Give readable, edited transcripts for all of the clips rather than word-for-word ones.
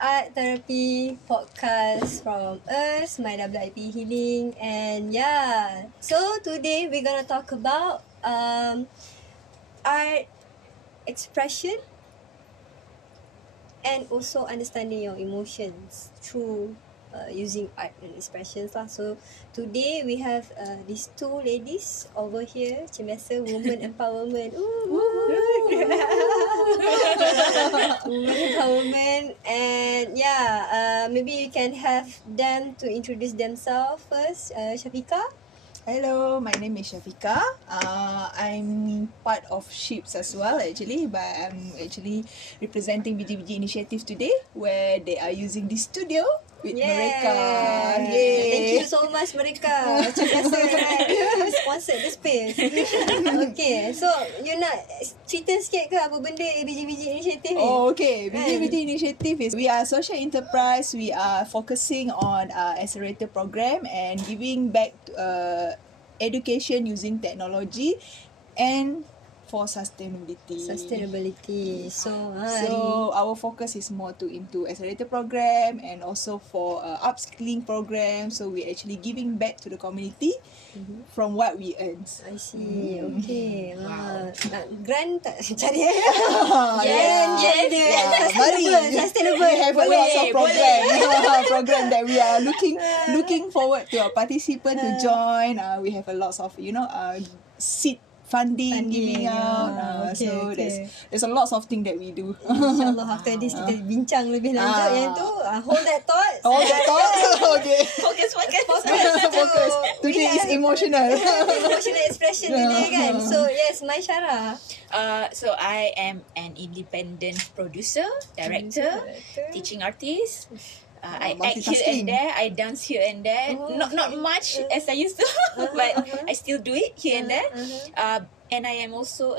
Art Therapy podcast from us, my WIP Healing. And yeah, so today we're gonna talk about art expression and also understanding your emotions through using art and expressions lah. So today we have these two ladies over here, macam biasa, woman empowerment. Woman empowerment. And yeah, maybe you can have them to introduce themselves first. Shafika. Hello, my name is Shafika. I'm part of SHIPS as well actually, but I'm actually representing Biji-Biji Initiative today, where they are using this studio with mereka. Yay! Thank you so much mereka. Macam biasa right? Sponsor the space. Okay, so you nak cerita sikit ke apa benda Biji-Biji Initiative ni? Oh, okay. Biji-Biji Initiative is we are social enterprise. We are focusing on accelerator program and giving back education using technology and for sustainability. So our focus is more into accelerator program and also for upskilling program. So we actually giving back to the community from what we earn. I see. Okay. Wow. Nak grant tak cari? Mari. Sustainable. We have a lot of program that we are looking forward to our participant to join. We have a lot of seed funding giving out. So there's a lot of things that we do. InsyaAllah after this kita bincang lebih lanjut. Yang tu hold that thought. Okay. Focus. Today is emotional. Emotional expression today kan. So yes, Maisyarah. So I am an independent producer, director, teaching artist. I act here and there, I dance here and there. Not much as I used to, but I still do it here and there. And I am also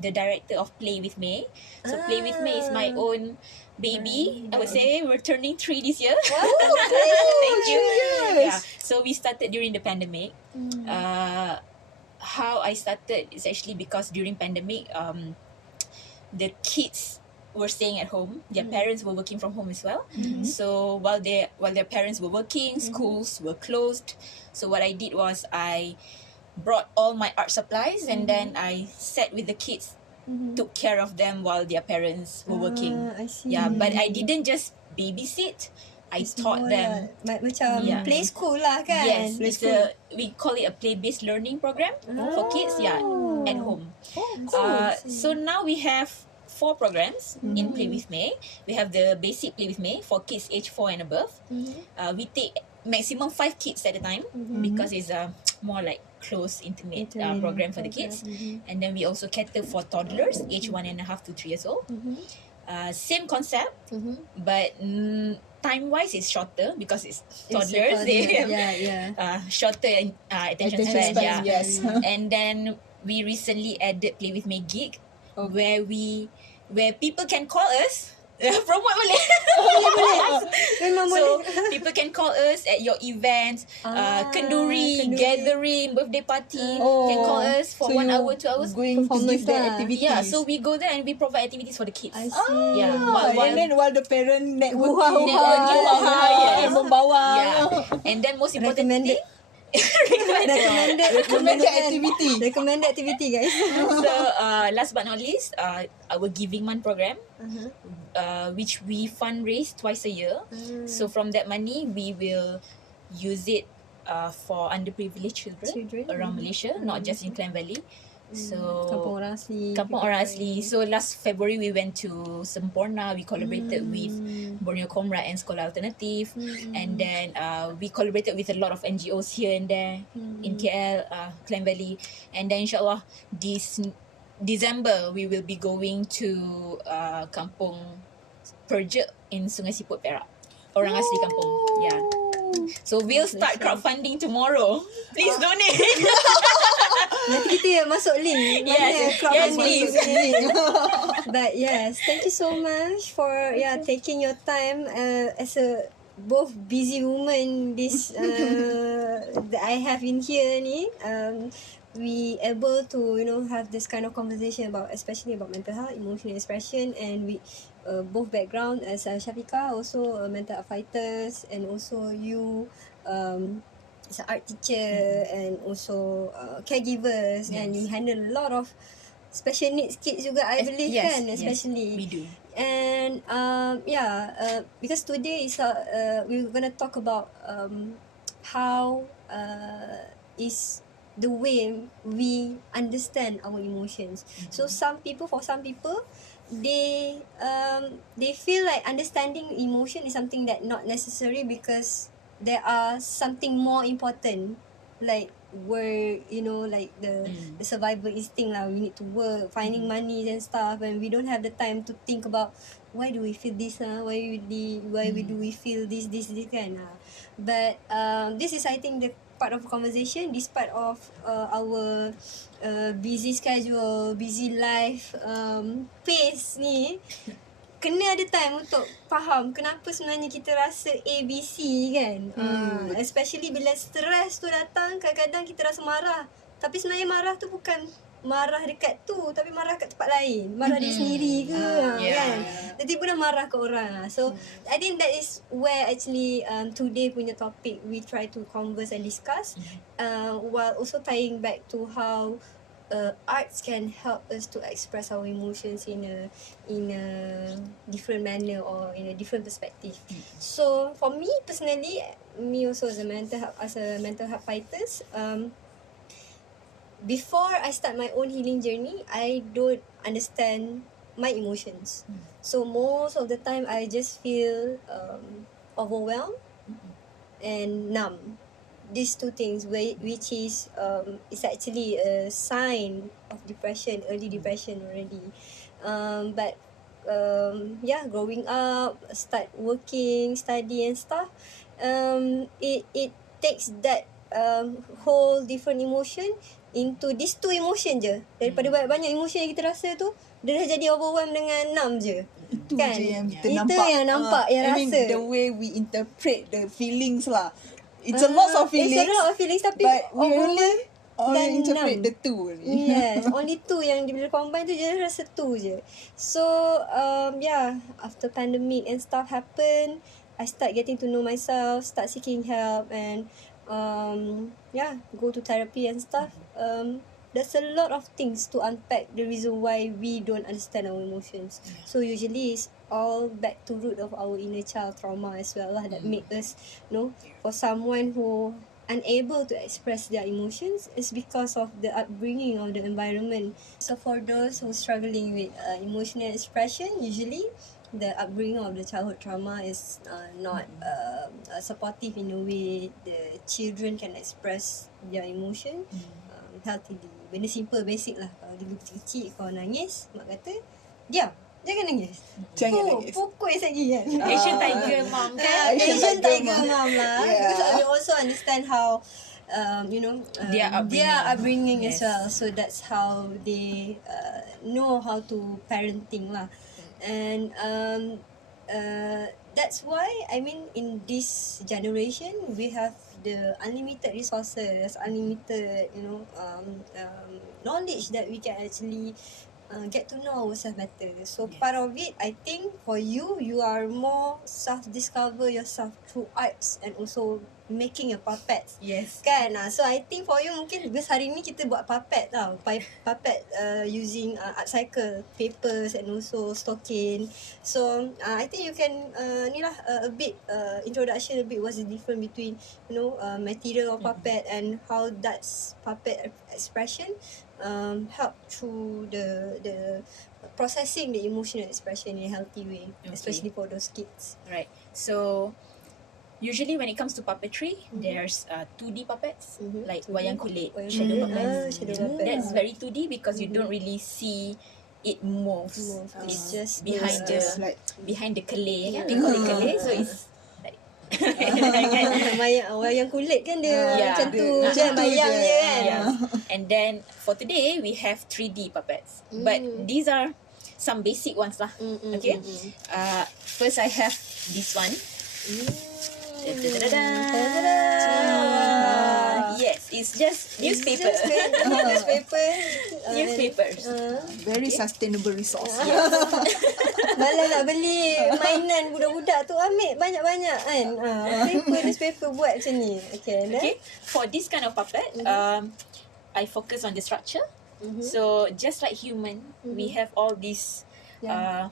the director of Play with May. So Play with May is my own baby. I would say we're turning 3 this year. Thank you. Yeah. So we started during the pandemic. How I started is actually because during pandemic, the kids were staying at home. Their parents were working from home as well. So while their parents were working, schools were closed. So what I did was I brought all my art supplies and then I sat with the kids, took care of them while their parents were working. I see. Yeah, but I didn't just babysit. I taught them. Macam play school lah kan? Yes, we call it a play-based learning program for kids. Yeah, at home. So now we have 4 programs in Play with May. We have the basic Play with May for kids age 4 and above. We take maximum 5 kids at a time because it's a more like close, intimate program for the kids. And then we also cater for toddlers age 1.5 to 3 years old. Same concept, but time-wise it's shorter because it's toddlers. They have shorter attention span. Yes. And then we recently added Play with May Gig, where people can call us. Promote boleh. So people can call us at your events, kenduri, gathering, birthday party. Can call us for 1 hour, 2 hours. Going to give the activities. Yeah, so we go there and we provide activities for the kids. I see. Yeah, And then while the parent networking yes. membawa. Yeah. And then most important thing, Recommended activity. Recommended activity guys. So last but not least, our Giving Month program, which we fundraise twice a year. So from that money, we will use it for underprivileged children around Malaysia, not just in Klang Valley. So Kampung Orang Asli. So last February we went to Semporna. We collaborated with Borneo Comrade and Sekolah Alternatif, and then we collaborated with a lot of NGOs here and there in KL, Klang Valley, and then insyaAllah this December we will be going to Kampung Perjek in Sungai Siput, Perak. Orang asli kampung. Yeah. So we'll start crowdfunding tomorrow. Please donate. Nanti kita masuk link. Yes, please. But yes, thank you so much for taking your time as a both busy woman this that I have in here ni. We able to have this kind of conversation about, especially about mental health, emotional expression, and both background as Shafika, also a mental health fighters, and also you as an art teacher and also caregivers, and you handle a lot of special needs kids juga, I believe, Yes, kan, yes, especially. we do. And because today is we're gonna talk about how is the way we understand our emotions. So for some people, they feel like understanding emotion is something that not necessary, because there are something more important, like work, like the survival instinct lah. We need to work, finding money and stuff, and we don't have the time to think about why do we feel this, do we feel this kan. But this is, I think, the part of conversation, this part of our busy schedule, busy life pace ni, kena ada time untuk faham kenapa sebenarnya kita rasa ABC kan. Especially bila stress tu datang, kadang-kadang kita rasa marah, tapi sebenarnya marah tu bukan marah dekat tu, tapi marah kat tempat lain, marah diri sendiri ke, kan. Tiba-tiba dah marah ke orang. So I think that is where actually today punya topic we try to converse and discuss, while also tying back to how arts can help us to express our emotions in a different manner or in a different perspective. So for me personally, me also as a mental health fighters, before I start my own healing journey, I don't understand my emotions. So most of the time I just feel overwhelmed and numb. These two things, which is actually a sign of depression, early depression already. But growing up, start working, study and stuff, it takes that whole different emotion into these two emotion je. Daripada banyak emotion yang kita rasa tu, dia dah jadi overwhelmed dengan numb je. Itu Kan? je yang kita Itu nampak. yang nampak, yang I mean, rasa. the way we interpret the feelings lah. It's a lot of feelings. It's a lot of feelings, tapi but we overwhelmed only dan interpret numb. the two only. Yes, only two yang bila combine tu je rasa two je. So after pandemic and stuff happen, I start getting to know myself, start seeking help, and go to therapy and stuff. There's a lot of things to unpack, the reason why we don't understand our emotions. So usually it's all back to root of our inner child trauma as well lah, that make us, for someone who unable to express their emotions, is because of the upbringing of the environment. So for those who struggling with emotional expression, usually the upbringing of the childhood trauma is not supportive in a way the children can express their emotion healthily. Benda simple, basic lah. Kalau dulu kecil-kecil kau nangis, mak kata, diam, jangan nangis. Jangan nangis. Pukul sekali kan. Asian tiger mom kan. Asian tiger mom lah. Because I also understand how their upbringing as well. So that's how they know how to parenting lah. And that's why, I mean, in this generation we have the unlimited resources, unlimited knowledge that we can actually get to know ourselves better. So part of it, I think for you are more self-discover yourself through arts and also making a puppet. Yes. Kan? So I think for you mungkin because hari ni kita buat puppet tau. Puppet using art cycle, papers and also stocking. So I think you can a bit introduction a bit what's the difference between material of puppet and how that's puppet expression help through the processing the emotional expression in a healthy way, especially for those kids. Right. So usually when it comes to puppetry, there's 2D puppets, like wayang kulit, shadow puppets. That's very 2D because you don't really see it moves. It's just behind the clay. We call it clay, so it's like wayang kulit kan dia macam tu je, macam tu bayang je. je kan. yeah. And then for today we have 3D puppets, but these are some basic ones lah. Okay. First I have this one. Yes, it's just newspaper. Newspaper. Newspapers. Very sustainable resource. Malah nak beli mainan budak-budak tu ambil banyak-banyak kan. Newspaper buat macam ni. Okay, then? Okay, for this kind of puppet, I focus on the structure. So just like human, we have all these You have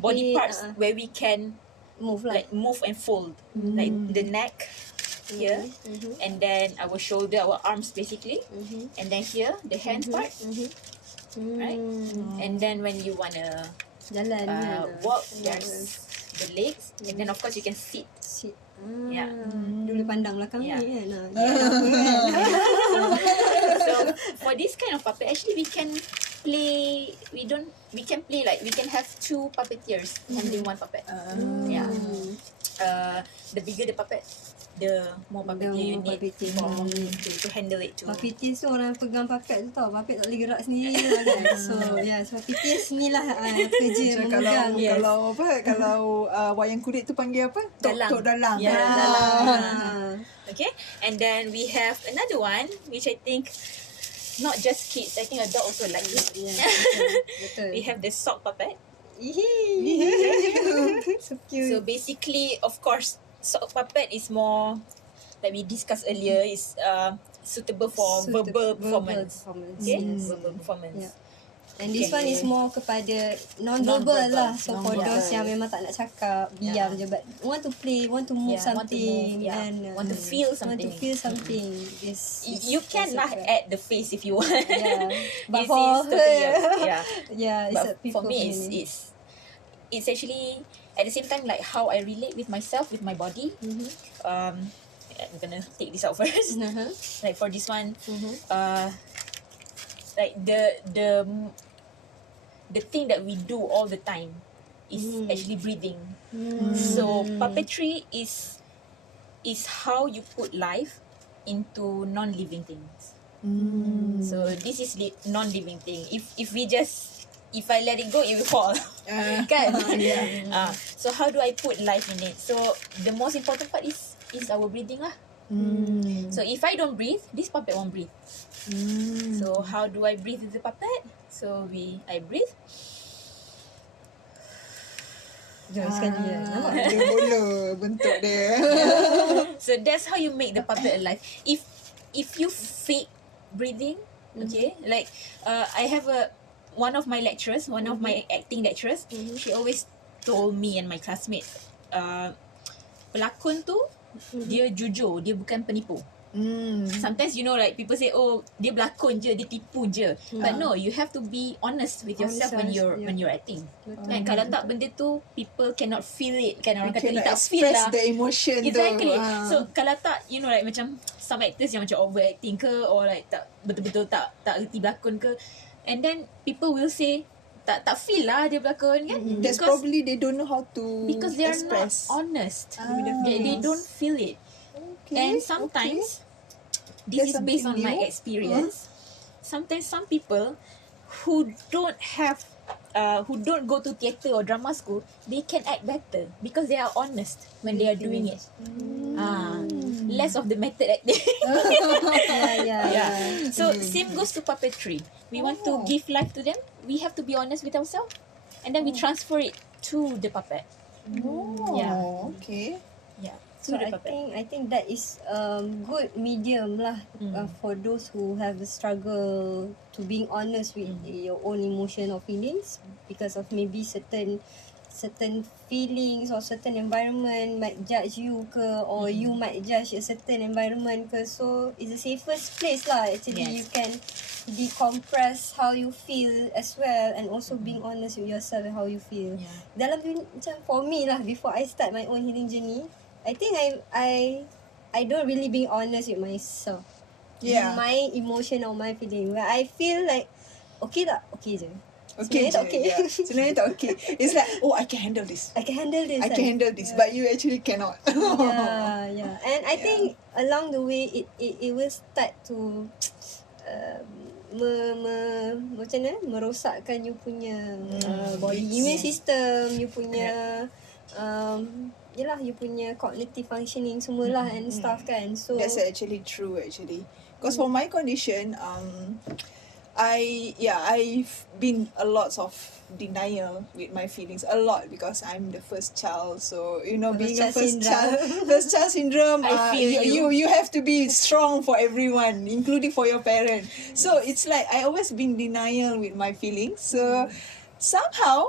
body head, parts where we can move lah. like move and fold, like the neck here, and then our shoulder, our arms basically, and then here the hands part, right? And then when you wanna Jalan walk, there's the legs, and then of course you can sit. sit. Yeah. Dulu pandang belakang Yeah. ni kan. So for this kind of puppet, actually we can play. We can play like we can have two puppeteers handling one puppet. Yeah. The bigger the puppet, the more puppeteer you more need puppeteer. to handle it too. Puppeteers tu orang pegang puppet tu tau. Puppet tak boleh gerak sendiri lah kan. So puppeteers ni lah kerja So, memegang. kalau wayang kulit tu panggil apa? Dalang. Tok dalang. Yeah, dalang. Okay, and then we have another one which I think not just kids, I think adult also like it. Betul. We have the sock puppet. So cute. So basically, of course, sock puppet is more like we discussed earlier, is suitable for verbal performance. Okay, verbal performance. Yeah. And this one is more kepada Non-verbal. non-verbal lah. So for Non-verbal. those yang memang tak nak cakap, diam je, but want to play, want to move Yeah, want to something, move, yeah. and Want to feel Want to something. feel something. This You can lah add the face if you want. Yeah, but This for is totally her, yeah. it's a But people for me, opinion. it's actually at the same time like how I relate with myself, with my body. I'm gonna take this out first. Like for this one, like the thing that we do all the time is actually breathing. So puppetry is how you put life into non-living things. So this is non-living thing. If I let it go, it will fall. Kan? So how do I put life in it? So the most important part is our breathing lah. So if I don't breathe, this puppet won't breathe. So how do I breathe with the puppet? So I breathe. Jom sekali lah. Nampak? Dia bola bentuk dia. So that's how you make the puppet alive. If you fake breathing, okay, like I have one of my lecturers, one of my acting lecturers, she always told me and my classmates, pelakon tu dia jujur, dia bukan penipu. Sometimes like people say, oh, dia berlakon je, dia tipu je. But no, you have to be honest with yourself when you're acting. Kan kalau tak benda tu people cannot feel it. Kan orang kata tak feel lah. The emotion Exactly. tu. So kalau tak like macam some actors yang macam overacting ke, or like tak betul-betul tak reti berlakon ke, and then people will say tak feel lah dia berlakon kan. That's probably they don't know how to because they are express. not honest. They don't feel it. And sometimes this is based on my experience. Sometimes some people who don't go to theatre or drama school, they can act better because they are honest when they are doing it. Less of the method acting. So same goes to puppetry. We want to give life to them. We have to be honest with ourselves, and then we transfer it to the puppet. Okay. Yeah. So I think that is good medium lah for those who have a struggle to being honest with your own emotion or feelings because of maybe certain feelings or certain environment might judge you ke, or you might judge a certain environment ke. So it's the safest place lah actually. You can decompress how you feel as well, and also being honest with yourself and how you feel. Dalam macam for me lah, before I start my own healing journey, I think I don't really be honest with myself. My emotion or my feeling. Where I feel like okay tak? Okay je. Okay, Sebenarnya tak okay. Sebenarnya tak okay. It's like, oh, I can handle this. I can handle this. I can handle this, but you actually cannot. And I think along the way it will start to macam mana merosakkan you punya body immune system, you punya you punya cognitive functioning semualah and stuff kan. So that's actually true actually. Because for my condition, I've been a lot of denial with my feelings a lot because I'm the first child. So being a first child syndrome, I feel you have to be strong for everyone, including for your parent. So it's like I always been denial with my feelings. So somehow,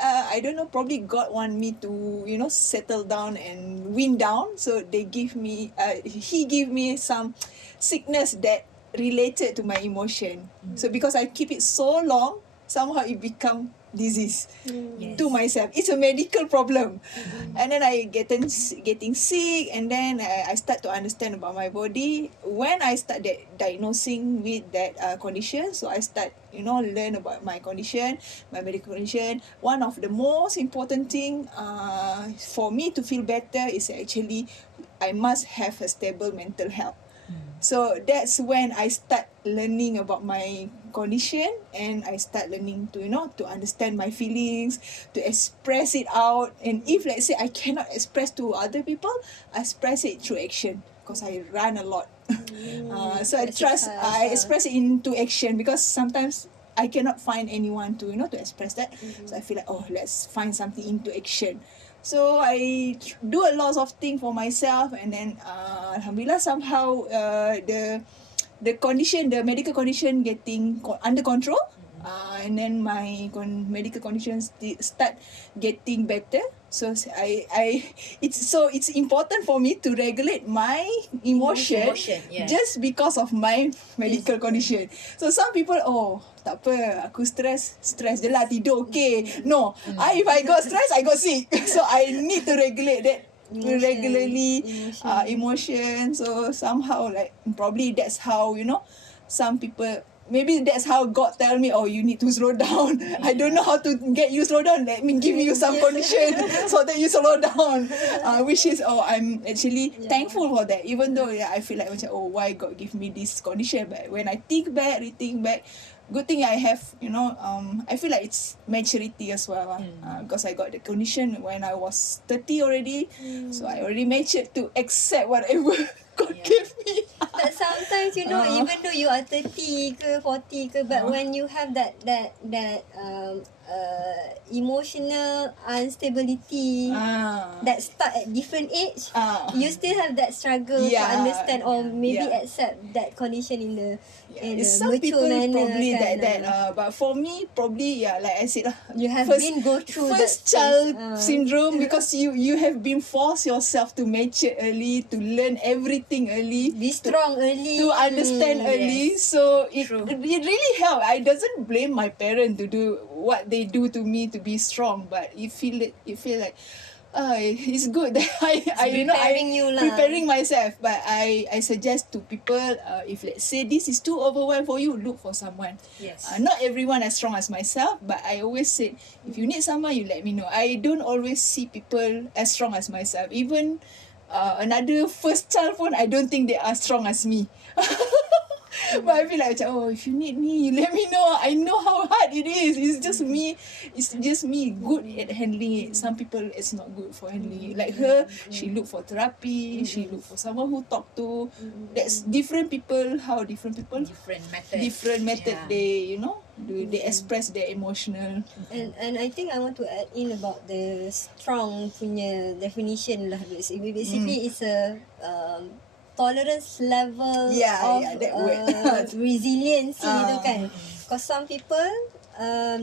I don't know, probably God want me to settle down and wind down. So he gave me some sickness that related to my emotion. So because I keep it so long, somehow it become disease to myself. It's a medical problem. And then I getting sick, and then I start to understand about my body. When I start diagnosing with that condition, so I start learn about my condition, my medical condition. One of the most important thing for me to feel better is actually I must have a stable mental health. So that's when I start learning about my condition, and I start learning to to understand my feelings, to express it out. And if let's say I cannot express to other people, I express it through action because I run a lot. So I express it into action because sometimes I cannot find anyone to to express that. So I feel like, oh, let's find something into action. So I do a lot of things for myself, and then alhamdulillah, somehow the condition, the medical condition getting under control. And then my medical conditions start getting better. So it's important for me to regulate my emotion yeah. just because of my medical condition. So some people, oh, tak apa, aku stress je lah, tidur okay. No, if I got stress, I got sick. So I need to regulate that regularly, emotion. So somehow, like, probably that's how some people, maybe that's how God tell me, oh, you need to slow down. I don't know how to get you slow down. Let me give you some condition so that you slow down. Which is, I'm actually thankful for that. Even though I feel like, oh, why God give me this condition? But when I rethink back, good thing I have, I feel like it's maturity as well. Because I got the condition when I was 30 already. So I already matured to accept whatever God gave me. But sometimes even though you are 30 ke 40 ke, but when you have that emotional instability that start at different age, you still have that struggle to understand or maybe accept that condition in the some mature people manner, probably kan? that but for me, probably like I said, You have go through first that child phase. syndrome, because you have been forced yourself to mature early, to learn everything early, Be strong early, to understand early. Yes. So it really helped. I doesn't blame my parents to do what they do to me to be strong, but you feel like it's good that preparing myself. But I suggest to people, if let's say this is too overwhelmed for you, look for someone. Yes. Not everyone as strong as myself, but I always say, if you need someone, you let me know. I don't always see people as strong as myself. Even another first child pun, I don't think they are strong as me. But I feel like, if you need me, you let me know. I know how hard it is. It's just me good at handling it. Some people, it's not good for handling it. Like her, she look for therapy. She look for someone who talk to. That's different people. How different people? Different method. They they express their emotional. And I think I want to add in about the strong punya definition lah. Basically, it's a tolerance level of that word. resiliency tu kan. Because some people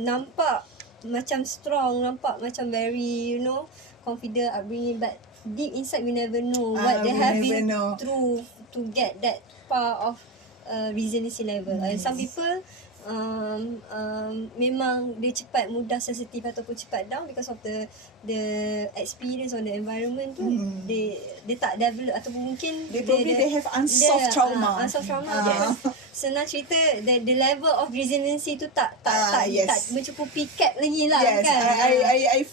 nampak macam strong, nampak macam very confident upbringing, but deep inside we never know what they have been through to get that part of resiliency level. And some people memang dia mudah sensitif ataupun cepat down because of the experience or the environment tu. They tak develop, ataupun mungkin they have unsolved trauma. Yes. Senang cerita, the level of resiliency tu tak mencukupi cap lagi lah. Yes, kan.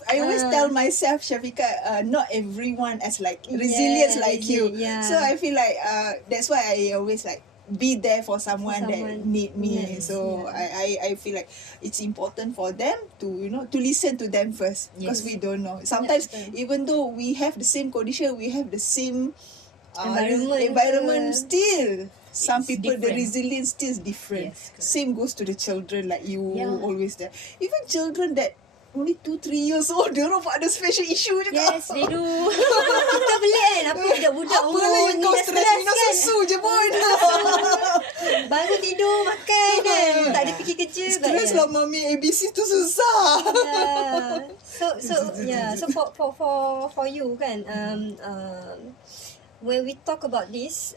I always tell myself, Shafika, not everyone as like resilient like you. So I feel like that's why I always like be there for someone that need me. So I feel like it's important for them to to listen to them first, because we don't know. Sometimes even though we have the same condition, we have the same environment, still some It's people the different. resilience still is different. Yes, correct. Same goes to the children, like you Yeah. always there. Even children that only 2-3 years old, dia orang ada special issue juga. Yes, they do. Kita pelik kan, apa budak-budak Apa umur lagi ni kau dah stres stres minum kan. susu je pun. Baru tidur, makan kan. Tak ada pergi kerja. but Stres yeah. lah mami, ABC tu susah. Yeah. So for you kan, when we talk about this,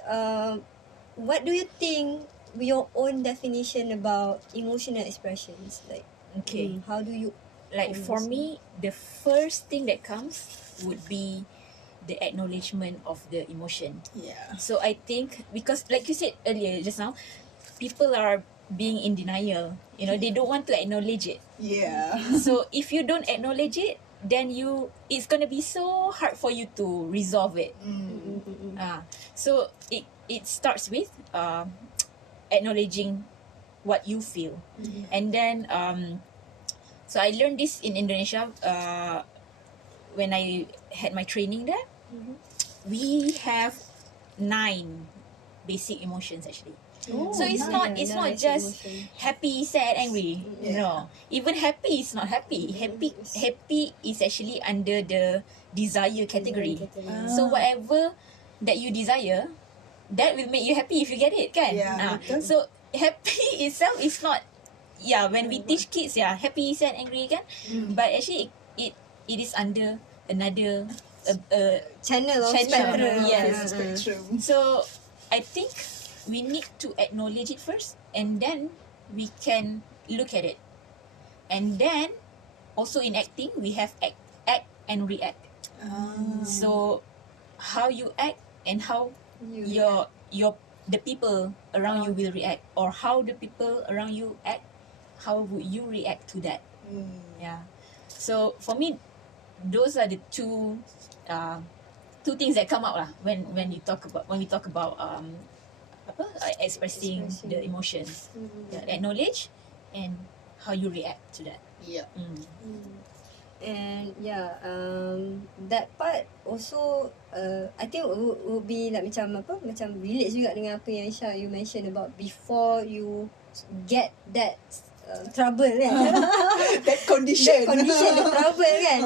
what do you think your own definition about emotional expressions? Like, Okay. how do you Like for me, the first thing that comes would be the acknowledgement of the emotion. Yeah. So I think because like you said earlier just now, people are being in denial. You know, they don't want to acknowledge it. Yeah. So if you don't acknowledge it, then it's gonna be so hard for you to resolve it. So it starts with acknowledging what you feel, and then so I learned this in Indonesia when I had my training there. We have 9 basic emotions actually. So it's not just happy, sad, angry. Yeah. No, even happy is not happy. Happy is actually under the desire category. So whatever that you desire, that will make you happy if you get it, kan? Yeah, betul. So happy itself is not. Yeah, when we teach kids, happy, sad, angry, kan? But actually, it is under another channel of Channel, spectrum? yes. Spectrum. So I think we need to acknowledge it first, and then we can look at it, and then also in acting we have act and react. So how you act and how your the people around you will react, or how the people around you act, how would you react to that? Yeah. So for me, those are the two things that come out lah when we talk about expressing the emotions. Acknowledge and how you react to that. Yeah. And that part also I think would be like macam relate juga dengan apa yang Aisyah you mentioned about before you get that trouble kan. That condition. The trouble kan.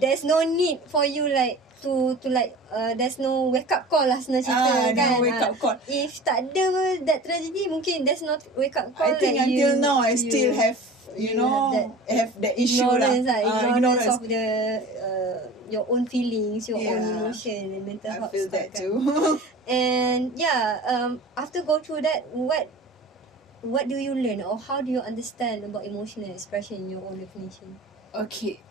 There's no need for you like to like there's no wake up call lah senang cerita kan. No wake up call. If tak ada that tragedy, mungkin there's not wake up call. I think that until now I still have have that issue lah. Ignorance of the your own feelings, your own emotion and mental I health feel stuff that kan. too. And after go through that, what do you learn, or how do you understand about emotional expression in your own definition? Okay.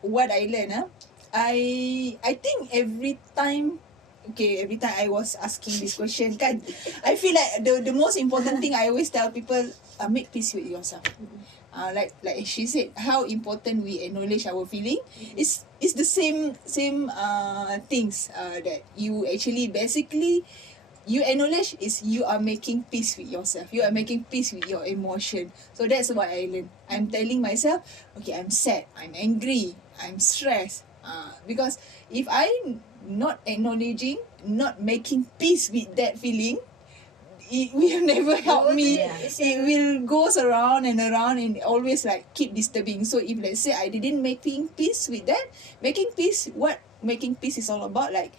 What I learn, I think every time I was asking this question kan, I feel like the most important thing I always tell people, make peace with yourself. Like she said, how important we acknowledge our feeling is the same things that you actually basically you acknowledge is you are making peace with yourself. You are making peace with your emotion. So that's what I learned. I'm telling myself, okay, I'm sad, I'm angry, I'm stressed. Because if I'm not acknowledging, not making peace with that feeling, it will never help me. It will goes around and always like keep disturbing. So if let's say I didn't making peace with that, what making peace is all about, like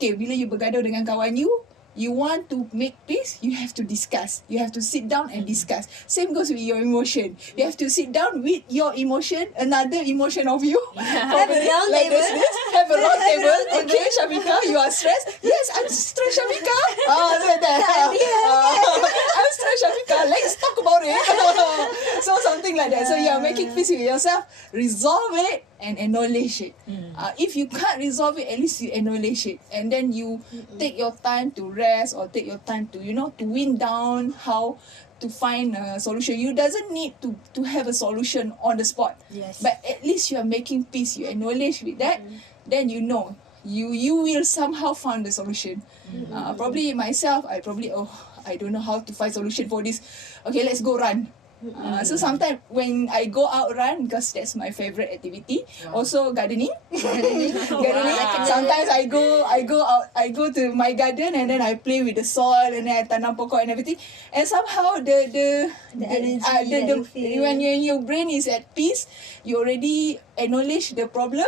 bila you bergaduh dengan kawan you want to make peace, you have to discuss. You have to sit down and discuss. Same goes with your emotion. You have to sit down with your emotion, another emotion of you. Have a round like table. Have a round table. Okay, Shafika, you are stressed? Yes, I'm stressed, Shafika. Like that. I'm stressed, Shafika. Let's talk about it. So something like that. So yeah, making peace with yourself, resolve it and acknowledge it. If you can't resolve it, at least you acknowledge it, and then you take your time to rest, or take your time to to wind down how to find a solution. You doesn't need to have a solution on the spot. Yes. But at least you are making peace. You acknowledge with that, then you know you will somehow find the solution. Probably myself, I don't know how to find solution for this. Okay, let's go run. So sometimes when I go out run, because that's my favorite activity, also gardening. Gardening. Wow. Sometimes I go to my garden and then I play with the soil and then I tanam pokok and everything. And somehow the energy that you feel. when your brain is at peace, you already acknowledge the problem.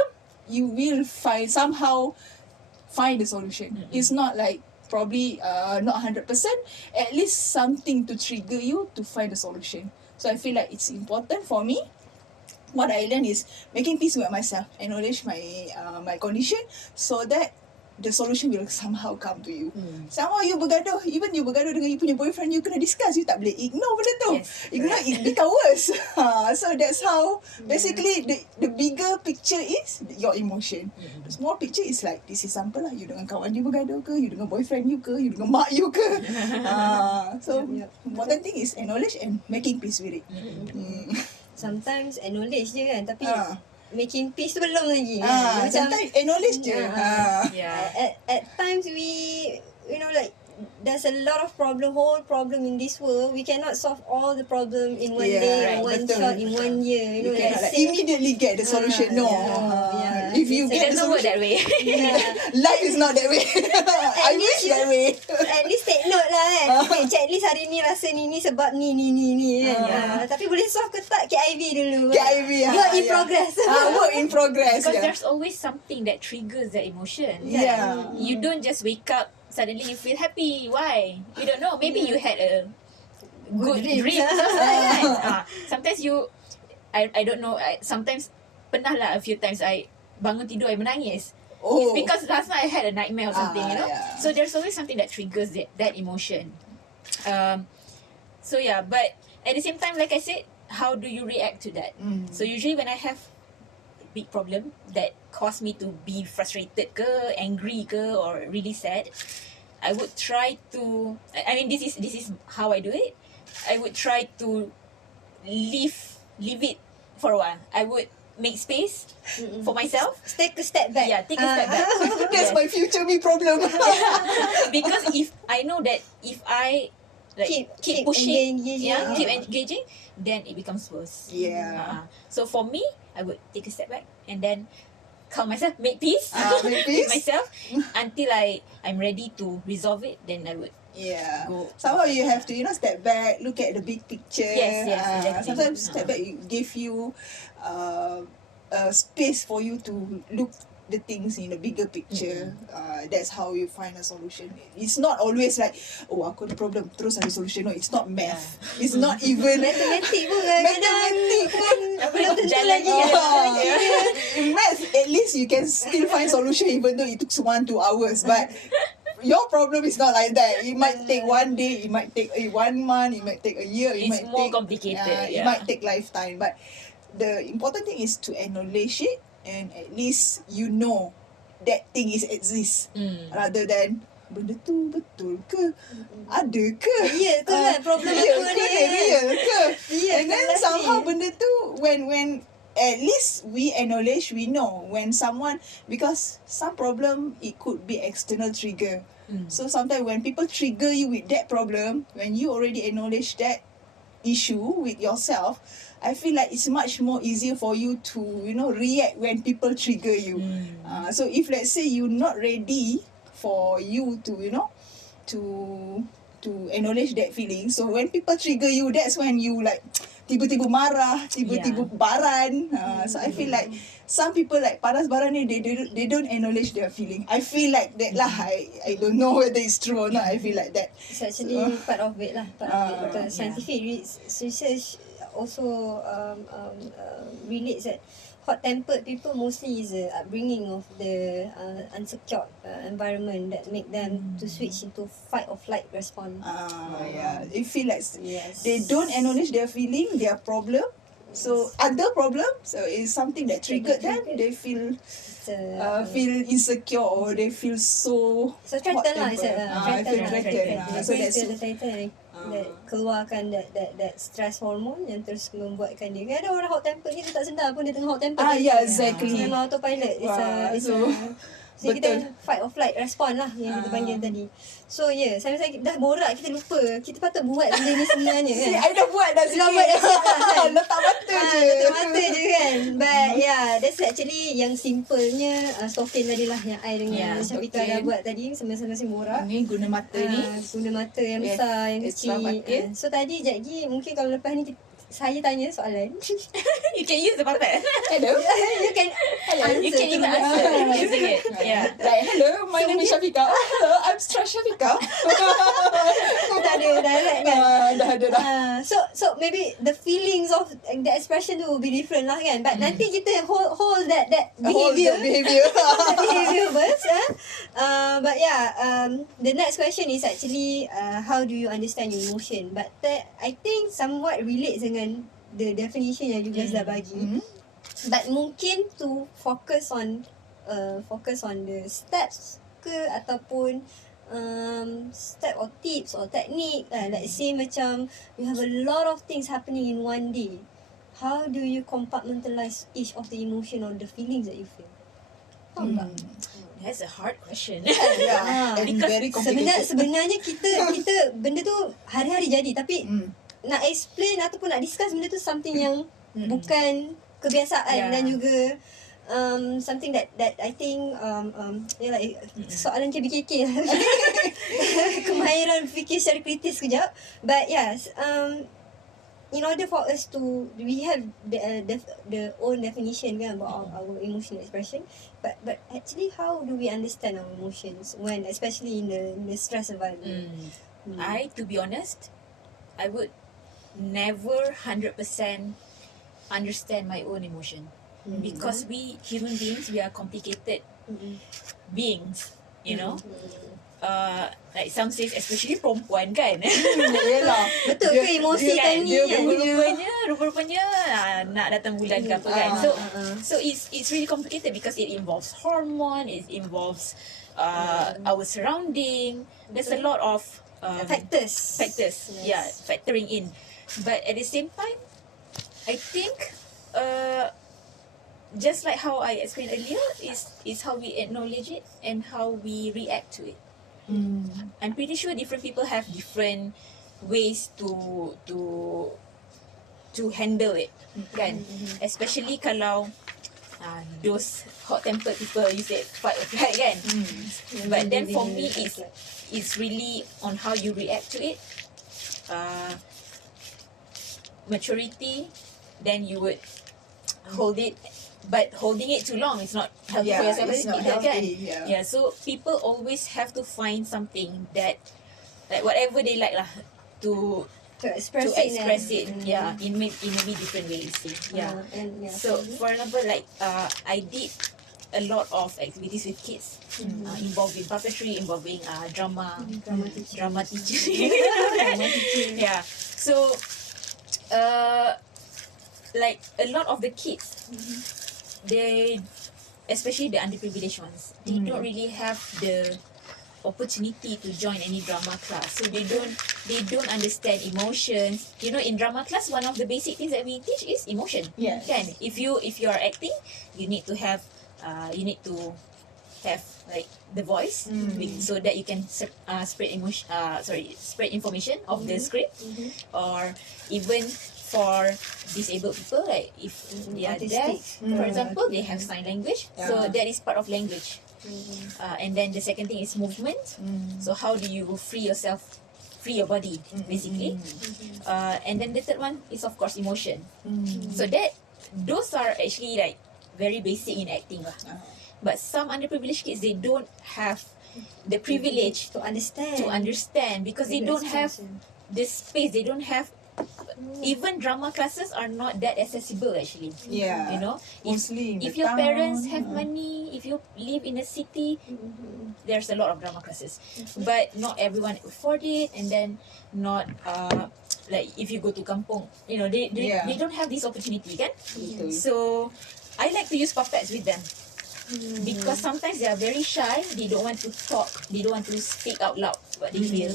You will somehow find the solution. It's not like probably not 100%, at least something to trigger you to find the solution. So I feel like it's important for me. What I learned is making peace with myself, acknowledge my condition, so that the solution will somehow come to you. Somehow you bergaduh dengan you punya boyfriend, you kena discuss, you tak boleh ignore benda tu. Yes. Ignore, it become worse. So that's how basically the bigger picture is your emotion. The small picture is like, this is sample lah, you dengan kawan you bergaduh ke, you dengan boyfriend you ke, you dengan mak you ke. So important thing is acknowledge and making peace with it. Sometimes acknowledge je kan, tapi making peace tu belum lagi. Sometimes acknowledge je. Yeah. At times we, like, there's a lot of whole problem in this world. We cannot solve all the problem in one day, right, one betul. shot, in 1 year. You cannot like immediately get the solution. No. If you It get the doesn't work solution, that way. life is not that way. I wish that way. At least take note lah kan. Okay, checklist hari ni rasa ni sebab ni kan. Tapi boleh solve ke tak, KIV dulu. KIV, Work in progress. Work in progress. Because there's always something that triggers that emotion. Yeah. You don't just wake up, suddenly you feel happy. Why? We don't know. Maybe you had a good dream. Sometimes I don't know. Sometimes pernah lah a few times I bangun tidur, I menangis. It's because last night I had a nightmare or something, Yeah. So there's always something that triggers that emotion. So yeah, but at the same time, like I said, how do you react to that? So usually when I have big problem that cause me to be frustrated ke, angry ke, or really sad, I would try to, I mean, this is how I do it. I would try to leave it for a while. I would make space for myself. Take a step back. Yeah, take a step back. That's my future me problem. Because if I know that if I keep pushing, engaging. keep engaging, then it becomes worse. Yeah. So for me, I would take a step back and then calm myself, make peace, Make peace. with myself until I'm ready to resolve it. Then I would go. Somehow you have to, step back, look at the big picture. Yes, exactly. Sometimes step back give you space for you to look the things in the bigger picture. That's how you find a solution. It's not always like, aku ada problem terus ada solution. No, it's not math. It's not even Matematik pun belum tentu lagi. In math, at least you can still find solution even though it took 1-2 hours. But your problem is not like that. It might take 1 day, it might take 1 month, it might take a year, it It's might more take complicated. it might take lifetime. But the important thing is to acknowledge it, and at least you know that thing is exist, rather than benda tu betul ke, ada ke, Ya tu kan problem real aku ke, ni. real ke. Ya, And then pasti. somehow benda tu when at least we acknowledge, we know when someone, because some problem it could be external trigger. So sometimes when people trigger you with that problem, when you already acknowledge that issue with yourself, I feel like it's much more easier for you to react when people trigger you. So if let's say you're not ready for you to to acknowledge that feeling, so when people trigger you, that's when you like tiba-tiba marah, tiba-tiba baran. So I feel like some people like paras baran ni, they don't acknowledge their feeling. I feel like that lah. I don't know whether it's true or not. I feel like that. It's actually part of it lah. Because scientific research also relates that hot-tempered people mostly is the upbringing of the unsecured environment that make them to switch into fight or flight response. They feel like Yes. they don't acknowledge their feeling, their problem. So other problem, so it's something that triggered them. They feel insecure, or they feel so threatened lah. threatened. So that's that keluarkan that stress hormone yang terus membuatkan dia. Kan ada orang hot temper ni dia tak sedar pun dia tengah hot temper. yeah, exactly. Memang autopilot. It's a So kita Betul. fight or flight respond lah yang kita panggil tadi. So sampai dah borak kita lupa. Kita patut buat benda ni sebenarnya kan. I dah buat dah Dah buat dah siap lah kan. Letak mata je. Letak mata je kan. But that's actually yang simpelnya stokin tadi lah yang I dengan Shafika dah buat tadi. Sama-sama borak. Ni guna mata ni. Guna mata yang besar, yang extra kecil. mata. So tadi sekejap lagi mungkin kalau lepas ni saya tanya soalan. You can use the puppet. Hello. You can answer. You can even answer using it. Yeah. Like, hello, my name is Shafika. Oh, hello, I'm Shafika. Dah ada direct kan. Dah ada dah. So maybe the feelings of the expression tu will be different lah kan. But nanti kita hold that behaviour. That behaviour first. But the next question is actually how do you understand your emotion? But that I think somewhat relates dengan the definition yang you guys dah bagi. But mungkin to focus on the steps ke ataupun step or tips or technique. Let's say macam you have a lot of things happening in one day. How do you compartmentalize each of the emotion or the feelings that you feel? Faham tak? That's a hard question. And very complicated. Sebenarnya kita benda tu hari-hari jadi tapi nak explain ataupun nak discuss benda tu something yang bukan kebiasaan dan juga something that I think soalan KBKK lah. Kemahiran fikir secara kritis sekejap. But in order for us to we have the own definition kan about our emotional expression, but actually how do we understand our emotions when especially in the stress environment? To be honest, I would never 100% understand my own emotion because we human beings, we are complicated beings, you know. Like some says, especially perempuan kan. Yelah. Betul ke emosi kan ni kan? Rupa-rupanya nak datang bulan ke apa kan. So it's really complicated because it involves hormone, it involves our surrounding. There's a lot of Factors. Factoring in. But at the same time, I think just like how I explained earlier, is how we acknowledge it and how we react to it. I'm pretty sure different people have different ways to handle it, kan? Especially kalau those hot-tempered people, you said fight or flight, kan? But then for me, it's really on how you react to it. Maturity, then you would hold it, but holding it too long is not healthy for yourself. It's not either, healthy. kan? So people always have to find something that, like whatever they like lah, to express it, in maybe different ways. So for example, like I did a lot of activities with kids, involving puppetry, involving drama teaching. So like a lot of the kids, they, especially the underprivileged ones, they don't really have the opportunity to join any drama class, so they don't understand emotions. You know, in drama class, one of the basic things that we teach is emotion. Kan? If you are acting, you need to have like the voice, so that you can spread information of the script. Or even for disabled people, like if they are deaf, for example, they have sign language, so that is part of language. And then the second thing is movement. So how do you free your body, basically. And then the third one is of course emotion. So those are actually like very basic in acting lah. But some underprivileged kids, they don't have the privilege to understand because they don't have the space, they don't have, even drama classes are not that accessible actually. You know, mostly if your parents have money, if you live in a city, there's a lot of drama classes, but not everyone afford it. And then not like if you go to kampung, you know, they don't have this opportunity, kan? So I like to use puppets with them. Because sometimes they are very shy, they don't want to talk, they don't want to speak out loud. what they feel.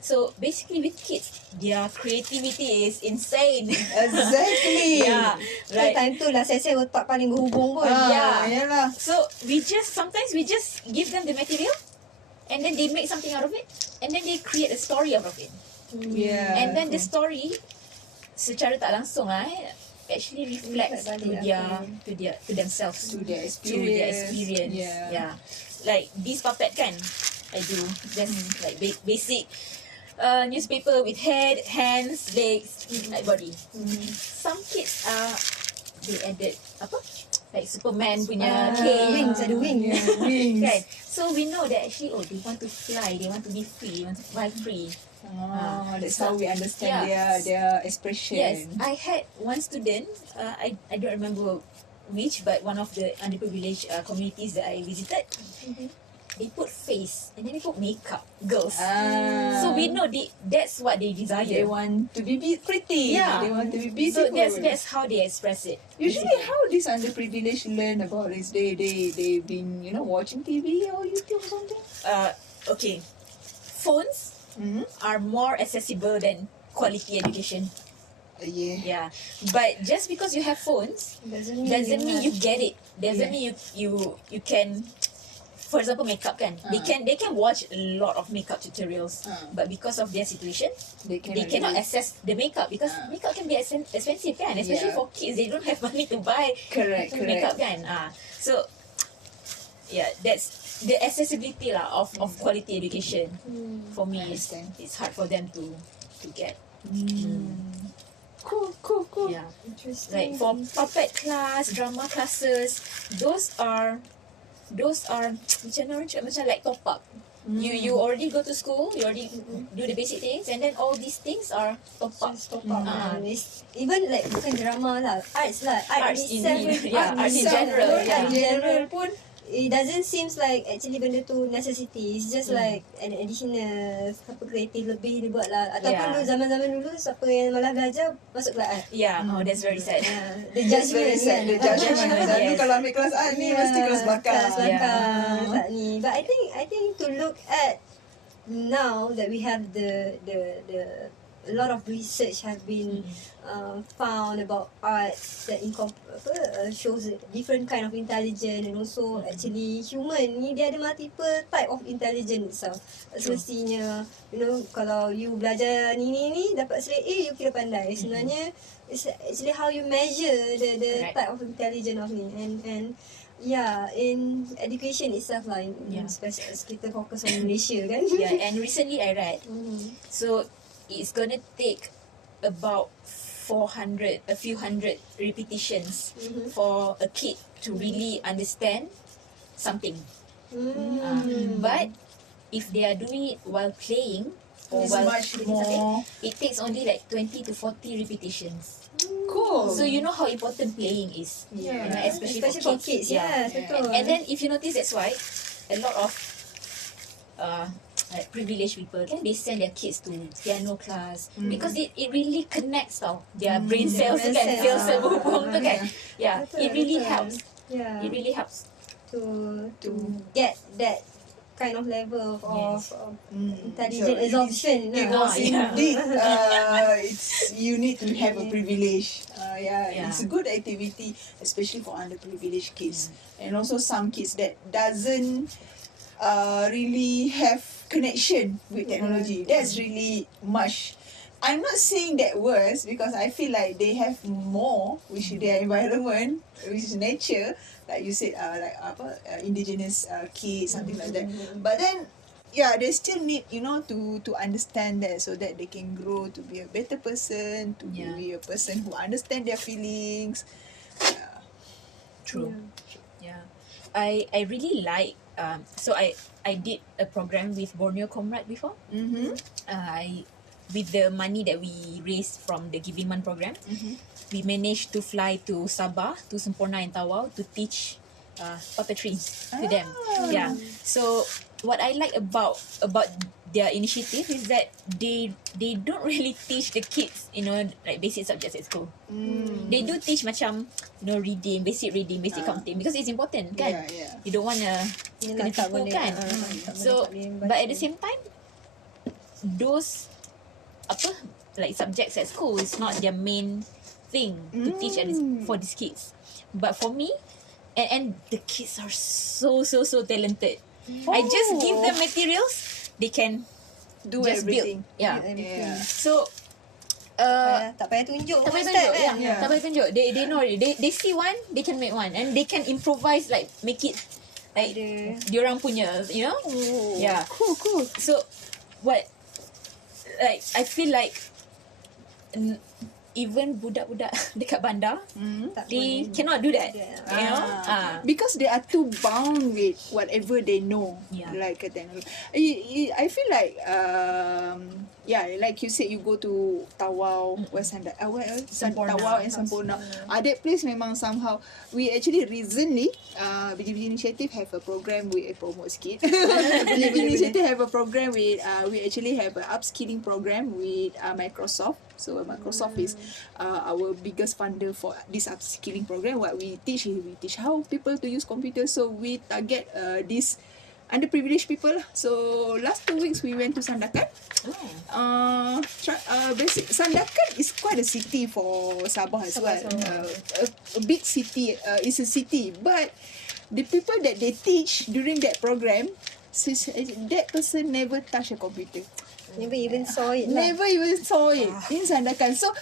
So basically with kids, their creativity is insane. Exactly. Yeah, Right. right. Time tu lah saya otak paling berhubung pun. Yeah. Yalah. So sometimes we just give them the material, and then they make something out of it, and then they create a story out of it. Yeah. And then the story secara tak langsung actually reflects to themselves, To their to their experience. experience. Yeah. Like this puppet kan, I do just like basic newspaper with head, hands, legs, like body. Some kids they added apa, like Superman punya cape. Wings, ada wings. Yeah, wings. Kan? So we know that actually they want to fly, they want to be free, they want to fly free. That's how we understand their expression. Yes, I had one student, I don't remember which, but one of the underprivileged communities that I visited, they put face and then they put makeup, girls. So we know that's what they desire. They want to be pretty. Yeah. They want to be So beautiful. that's how they express it. Usually, how these underprivileged learn about this? They've been watching TV or YouTube or something. Okay, phones are more accessible than quality education. Yeah. Yeah, but just because you have phones Doesn't mean you get it. Doesn't mean you can. For example, makeup kan. They can watch a lot of makeup tutorials, but because of their situation, they cannot access the makeup because makeup can be expensive kan. Especially for kids, they don't have money to buy Correct. makeup kan. So yeah, that's the accessibility lah of quality education. For me, it's hard for them to get. Cool. Yeah. Interesting. Like for puppet class, drama classes, those are macam like top up. You already go to school, you already do the basic things, and then all these things are top up. Even like bukan drama lah, arts lah. Arts in Arts in general. In general pun, it doesn't seems like actually benda tu necessity. It's just like an additional kreatif lebih dia buat lah. Ataupun dulu zaman-zaman dulu siapa yang malah belajar masuk kelas art. Yeah, that's very sad. The That's very sad. The judgment. Dulu Yes. kalau ambil kelas art ni mesti kelas belakang. Kelas belakang tak ni. But I think to look at now that we have the a lot of research have been found about art that shows different kind of intelligence, and also actually human ni dia ada multiple type of intelligence itself. Semestinya kalau you belajar ni dapat straight A, you kira pandai. Sebenarnya it's actually how you measure the type of intelligence of ni, and yeah, in education itself lah, especially kita fokus on Malaysia kan. Yeah, and recently I read, so it's gonna take about a few hundred repetitions for a kid to really understand something. But if they are doing it while playing or It's while much doing something, more. it takes only like 20 to 40 repetitions. Cool. So you know how important playing is, Yeah. especially for kids. Yeah. Betul. And then if you notice, that's why a lot of like privileged people they send their kids to piano class because it really connects their brain cells tu kan, cells berhubung tu kan. Yeah, Betul, it really betul. helps. Yeah. It really helps. to get that kind of level of intelligent So absorption. It was yeah. indeed. You need to have a privilege. It's a good activity, especially for underprivileged kids, and also some kids that doesn't really have connection with technology. That's really much. I'm not saying that worse because I feel like they have more, which is their environment, which is nature, like you said, indigenous kids, something like that. But then, they still need, to understand that so that they can grow to be a better person, to be a person who understand their feelings. True. Yeah. I really like so I did a program with Borneo Comrade before. With the money that we raised from the Giving Month program, we managed to fly to Sabah, to Semporna and Tawau to teach puppetry to them. Yeah. So what I like about their initiative is that they don't really teach the kids, like basic subjects at school. They do teach macam, reading, basic counting, because it's important kan. Yeah. You don't want to kena tipu kan. So but at the same time, those like subjects at school is not their main thing to teach for these kids. But for me, and the kids are so talented. I just give them materials, they can Do just everything. build. Yeah. Yeah. So Tak payah tunjuk tak payah Ustaz tunjuk, kan? Yeah. tak payah tunjuk. They know already. They see one, they can make one, and they can improvise, like make it like diorang punya, you know. Oh, Yeah. Cool. So what, like I feel like even budak-budak dekat bandar, they cannot do that. You know? Because they are too bound with whatever they know. Yeah. Like a technology. I feel like like you said, you go to Tawau, Semporna. Tawau and Semporna. That place memang somehow, we actually recently Biji-Biji Initiative have a program with promote skit. Biji-Biji Initiative have a program with we actually have an upskilling program with Microsoft. So Microsoft is our biggest funder for this upskilling program. What we teach how people to use computers. So we target this underprivileged people. So last 2 weeks we went to Sandakan. Sandakan is quite a city for Sabah as well. A big city. It's a city, but the people that they teach during that program, that person never touch a computer. Never even saw it lah. Never even saw it in Sandakan. So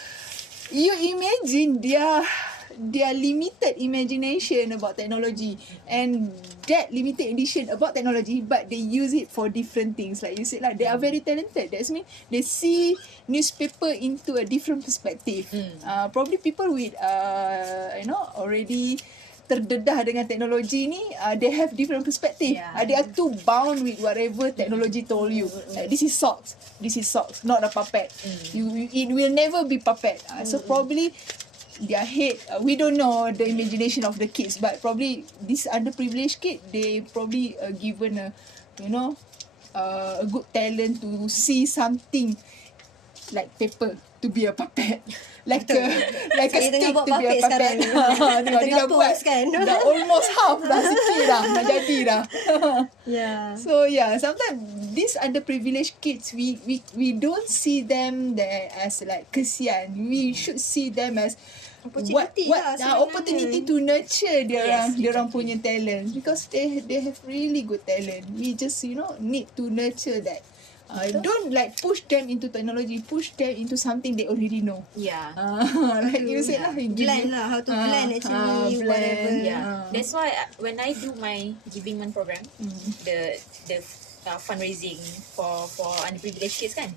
you imagine their limited imagination about technology, and that limited edition about technology, but they use it for different things. Like you said, like they are very talented. That's mean they see newspaper into a different perspective. Probably people with already terdedah dengan teknologi ni, they have different perspective. They are too bound with whatever technology told you. Like, this is socks, not a puppet. It will never be puppet. So probably their head, we don't know the imagination of the kids, but probably this underprivileged kid, they probably given a good talent to see something like paper to be a puppet. Like a Saya tengah stick buat to be a puppet puppet. sekarang ni. Tengah Tengah buat pose kan. dah almost half dah, sikit dah, nak jadi dah. Yeah. So sometimes these underprivileged kids, we don't see them there as like kesian. We should see them as Opportunity lah sebenarnya. opportunity to nurture diorang punya talent, because they have really good talent. We just need to nurture that. Don't like push them into technology, push them into something they already know. Yeah. Like you said lah, Blend lah, how to blend actually, whatever. Yeah. That's why when I do my Giving Month program, the fundraising for underprivileged kids kan,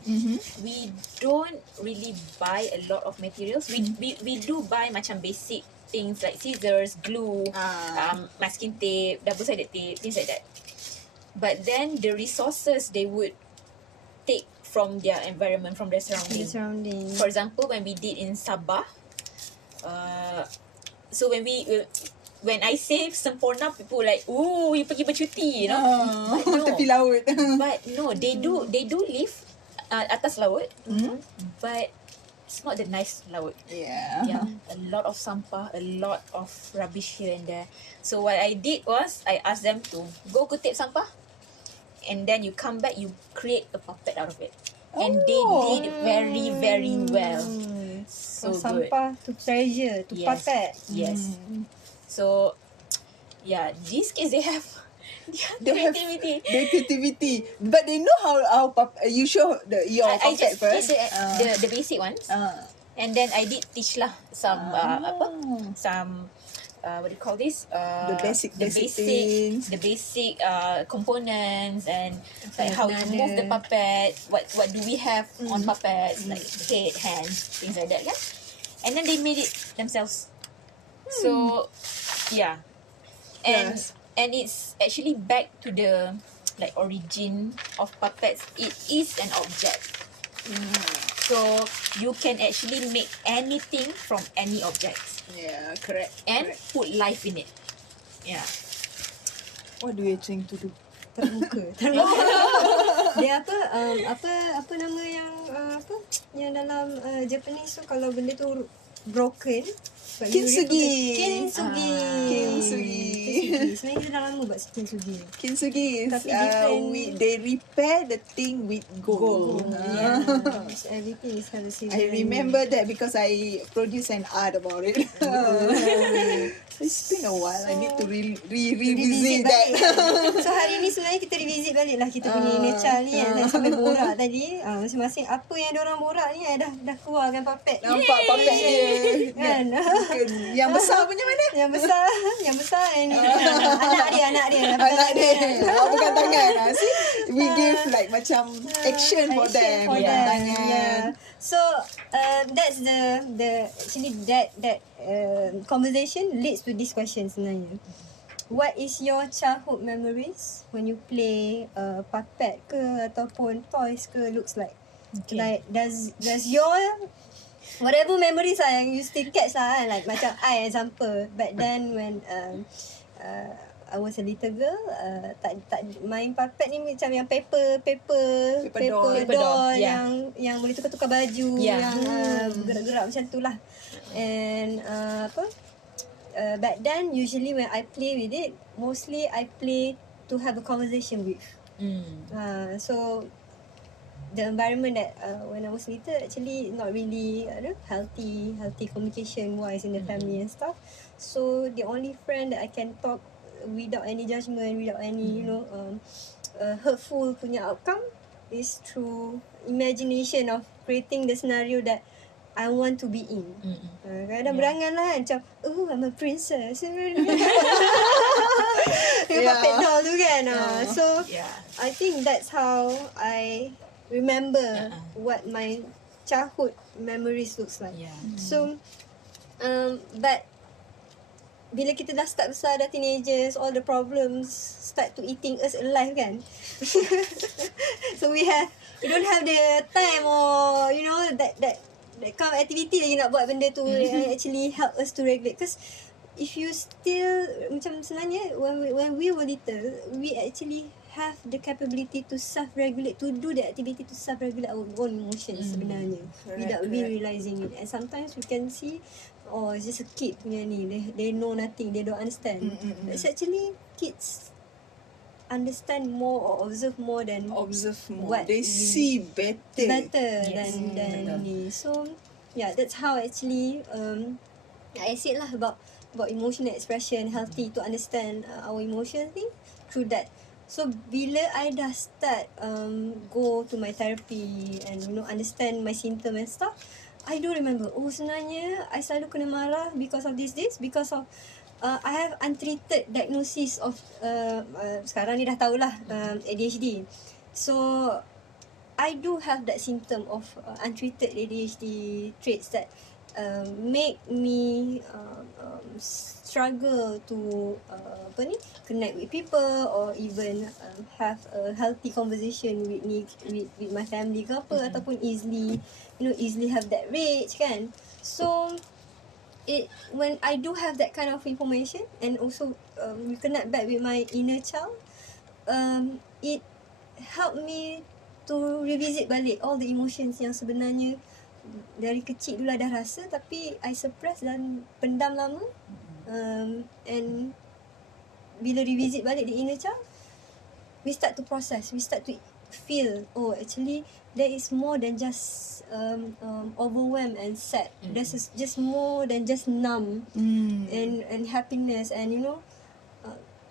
we don't really buy a lot of materials. We do buy macam basic things like scissors, glue, masking tape, double-sided tape, things like that. But then the resources they would take from their environment, from their surrounding. For example, when we did in Sabah, so when I say Semporna, people like, "Ooh, you pergi bercuti," you know. But no, tepi laut. but no, they do live atas laut, but it's not the nice laut. Yeah. A lot of sampah, a lot of rubbish here and there. So what I did was I asked them to go kutip sampah, and then you come back, you create a puppet out of it. And they did very, very well. So From good. sampah to treasure to puppet. Yes. So, these kids, they have creativity, but they know how you show your I puppet just first. did the basic ones, and then I did teach lah some what do you call this? The basic things. The basic components, and like how you move the puppet. What do we have on puppets, like head, hands, things like that, kan? And then they made it themselves. So, and it's actually back to the like origin of puppets. It is an object. So you can actually make anything from any objects. Yeah, correct. And put life in it. Yeah. What do you think to do? Terbuka. Dia apa nama yang dalam Japanese tu, kalau benda tu broken, Kintsugi. Kintsugi. Sebenarnya kita dah lama buat kintsugi. Kintsugi is Tapi different. they repair the thing with gold. Yeah. Everything is have the same. I remember that because I produced an art about it. It's been a while. I need to revisit that. balik. So hari ni sebenarnya kita revisit balik lah kita punya inner child ni kan. Sampai borak tadi. Masing-masing apa yang diorang borak ni dah keluarkan puppet. Nampak puppet dia. Kan? Yang besar punya mana? Yang besar ni. Anak dia. Anak dia. Pegang tangan. See? We give like macam action for them. Pegang tangan. Yeah. So that's the actually that conversation leads to this question sebenarnya. What is your childhood memories when you play puppet ke ataupun toys ke looks like? Okay. Like does your whatever memories lah yang you still catch lah kan, like macam I example back then when I was a little girl, tak main puppet ni macam yang paper doll yeah. yang boleh tukar-tukar baju, Yeah. yang bergerak-gerak macam tu lah. And back then usually when I play with it, mostly I play to have a conversation with. So the environment that when I was little actually not really healthy communication wise in the family and stuff. So the only friend that I can talk without any judgment, without any hurtful punya outcome is through imagination of creating the scenario that I want to be in. Kadang-kadang berangan lah macam, oh I'm a princess. Yang puppet doll tu kan. So I think that's how I remember what my childhood memories looks like. So but bila kita dah start besar, dah teenagers, all the problems start to eating us alive kan. So we don't have the time or that kind of activity lagi nak buat benda tu yang actually help us to regulate. Because if you still macam sebenarnya when we were little, we actually have the capability to self-regulate, to do the activity to self-regulate our own emotions sebenarnya, without we realising it. And sometimes we can see, oh it's just a kid punya ni, they know nothing, they don't understand. But it's actually kids understand more or observe more than what they see better than me. So yeah, that's how actually I said lah about emotional expression, healthy to understand our emotions ni through that. So bila I dah start go to my therapy and understand my symptom and stuff, I do remember, oh sebenarnya I selalu kena marah because of this because of I have untreated diagnosis of sekarang ni dah tahulah ADHD. So I do have that symptom of untreated ADHD traits that make me struggle to connect with people or even have a healthy conversation with my family ke apa, ataupun easily have that rage kan. So when I do have that kind of information and also connect back with my inner child, it helped me to revisit balik all the emotions yang sebenarnya dari kecil dulu dah rasa tapi I suppress dan pendam lama. And bila revisit balik the inner child, we start to process, we start to feel, oh actually there is more than just overwhelmed and sad. There's just more than just numb and happiness and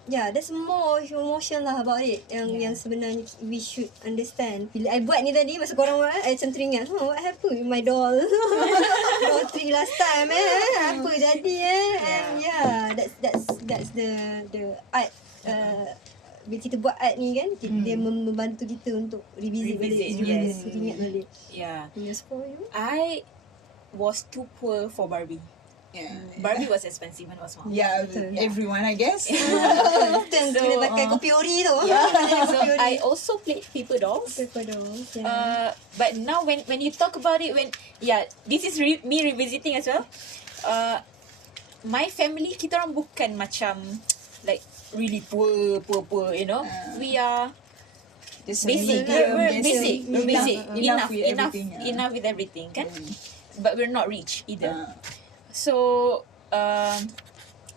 there's more emotion lah about it yang sebenarnya we should understand. Bila I buat ni tadi masa korang I macam teringat, what happened with my doll? Doll 3 last time apa jadi and that's the art. Bila kita buat art ni kan, dia membantu kita untuk revisit balik, ingat balik. Yes, for you? I was too poor for Barbie. Barbie was expensive when I was small. Everyone I guess. Betul, kena pakai kopi ori tu. So I also played paper dolls. But now when you talk about it, this is me revisiting as well. My family, kita orang bukan macam like really poor, we are just basic. We're basic. Enough with everything kan. But we're not rich either. So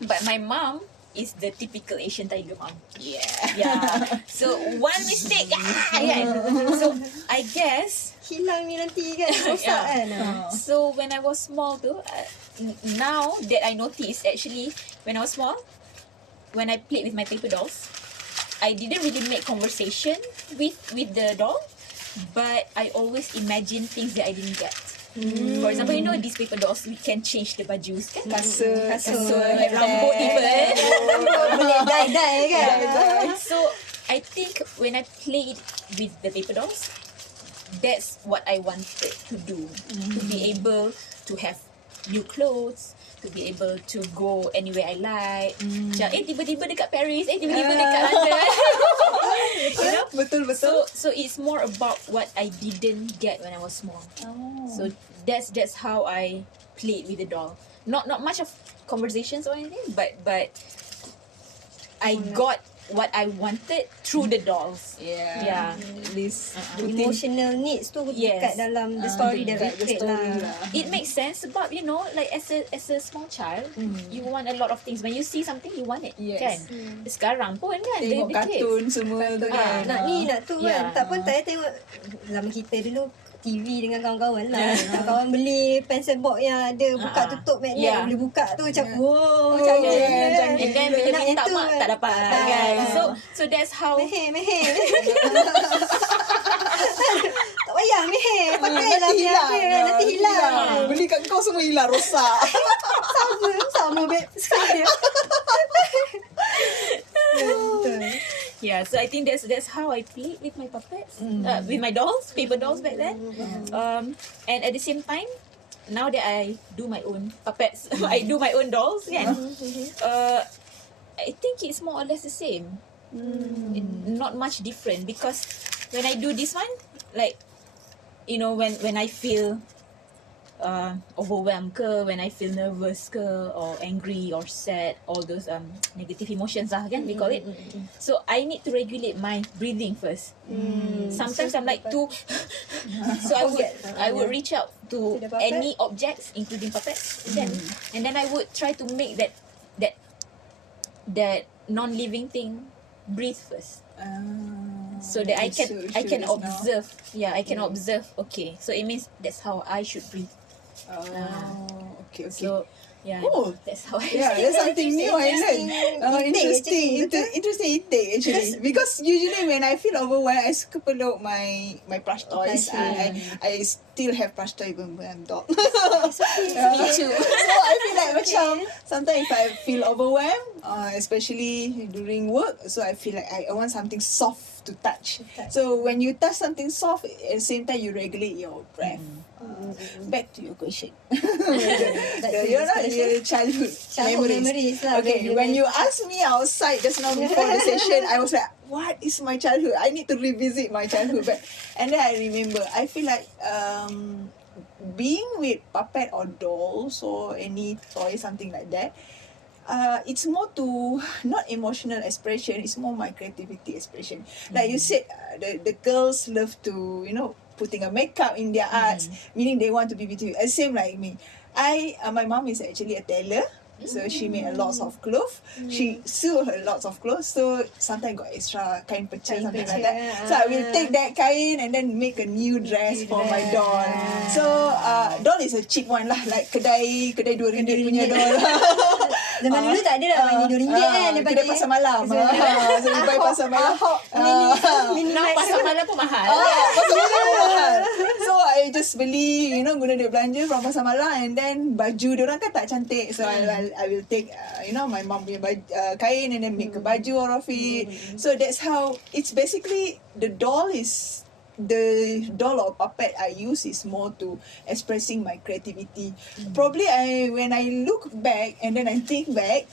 but my mom is the typical Asian tiger mom. Yeah. Yeah. So one mistake, so I guess. Hilang ni nanti kan. Rosak kan. So when I was small tu, now that I notice actually when I was small, when I played with my paper dolls, I didn't really make conversation with the doll, but I always imagine things that I didn't get. For example, you know these paper dolls, we can change the bajus kan? Kasut, Like rambut even. Boleh die-die kan. So I think when I played with the paper dolls, that's what I wanted to do. To be able to have new clothes, to be able to go anywhere I like. Macam tiba-tiba dekat Paris, tiba-tiba dekat London. You know? Betul. So it's more about what I didn't get when I was small. So that's how I played with the doll. Not much of conversations or anything, but I got what I wanted through the dolls. Yeah. At least The emotional needs tu kat dalam the story that we create lah. It makes sense sebab you know like as a small child, you want a lot of things. When you see something, you want it, Yes. kan? Sekarang pun kan, tengok the kids. kartun semua tu kan. Nak ni nak tu kan. Yeah. Tak pun saya tengok zaman kita dulu TV dengan kawan-kawan lah. Kawan beli pencil box yang ada buka tutup magnet. Yeah. Boleh buka tu macam wow, canggih kan. And then bila Nak minta yang tu mak kan. tak dapat kan. So that's how Meher. Tak payah meher. Pakai lah Nanti hilang. Nanti hilang. Beli kat kau semua hilang, rosak. Sama beg sekali. Betul. yeah, so I think that's how I played with my puppets, with my dolls, paper dolls back then. And at the same time, now that I do my own puppets, I do my own dolls, kan? I think it's more or less the same. Not much different because when I do this one, like you know, when I feel overwhelmed ke, when I feel nervous ke, or angry or sad, all those negative emotions lah kan, we call it. So I need to regulate my breathing first. Sometimes I'm like too so I would reach out to the puppet? any objects including puppets then, and then I would try to make that non-living thing breathe first. So that I can observe. Yeah, I can observe. Okay, so it means that's how I should breathe. Okay. So yeah, that's how I. Yeah, that's something new I learned. Interesting intake actually. Because usually when I feel overwhelmed, I suka peluk my plush toys. I still have plush toy even when I'm dog. Me too. So I feel like macam sometimes if I feel overwhelmed, especially during work, so I feel like I want something soft to touch. So when you touch something soft, at the same time you regulate your breath. Back to your question. Your childhood memories lah. Okay, when you asked me outside just now before the session, I was like, what is my childhood? I need to revisit my childhood back. And then I remember, I feel like being with puppet or dolls or any toy, something like that, it's more to not emotional expression, it's more my creativity expression. Like you said, the girls love to, you know, putting a makeup in their arts, meaning they want to be beautiful. Same like me. My mom is actually a tailor. So she made a lots of clothes. She sew her lots of clothes. So sometimes got extra kain pecah, something like that. So I will take that kain and then make a new dress for my doll. So doll is a cheap one lah, like kedai RM2 punya doll. Zaman dulu tak ada nak bagi RM2 kan. Kedai pasar malam. So we buy pasar malam. Now pasar malam pun mahal. Pasar malam pun mahal. So I just beli, you know, guna duit belanja from pasar malam, and then baju diorang kan tak cantik. So I will take, you know, my mom punya kain and then make a baju out of it. So that's how, it's basically, the doll or puppet I use is more to expressing my creativity. Probably when I look back and then I think back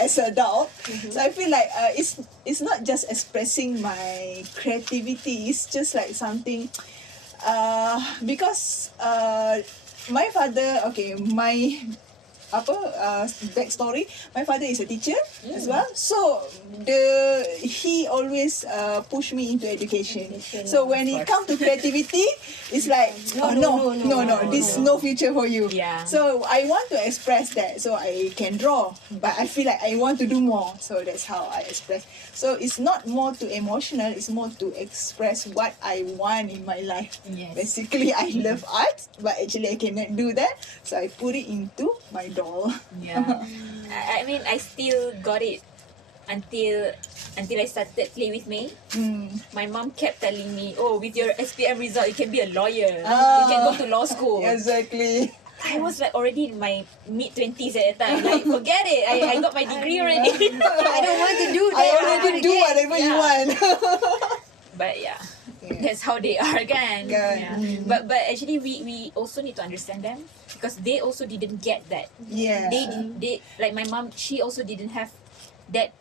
as an adult, so I feel like it's not just expressing my creativity, it's just like something, because my father, okay, backstory. My father is a teacher as well, so he always push me into education. So when it comes to creativity, it's like no, this no future for you. Yeah. So I want to express that, so I can draw, but I feel like I want to do more. So that's how I express. So it's not more to emotional, it's more to express what I want in my life. Yes. Basically, I love art, but actually I cannot do that, so I put it into my doll. Yeah. I mean, I still got it until I started play with May. My mom kept telling me, "Oh, with your SPM result, you can be a lawyer. You can go to law school." Exactly. I was like already in my mid-20s at that time. Like, forget it. I got my degree already. I don't want to do that. I already do whatever you want. But yeah, that's how they are, kan? Kan. Yeah. But actually, we also need to understand them because they also didn't get that. Yeah. They like my mom. She also didn't have that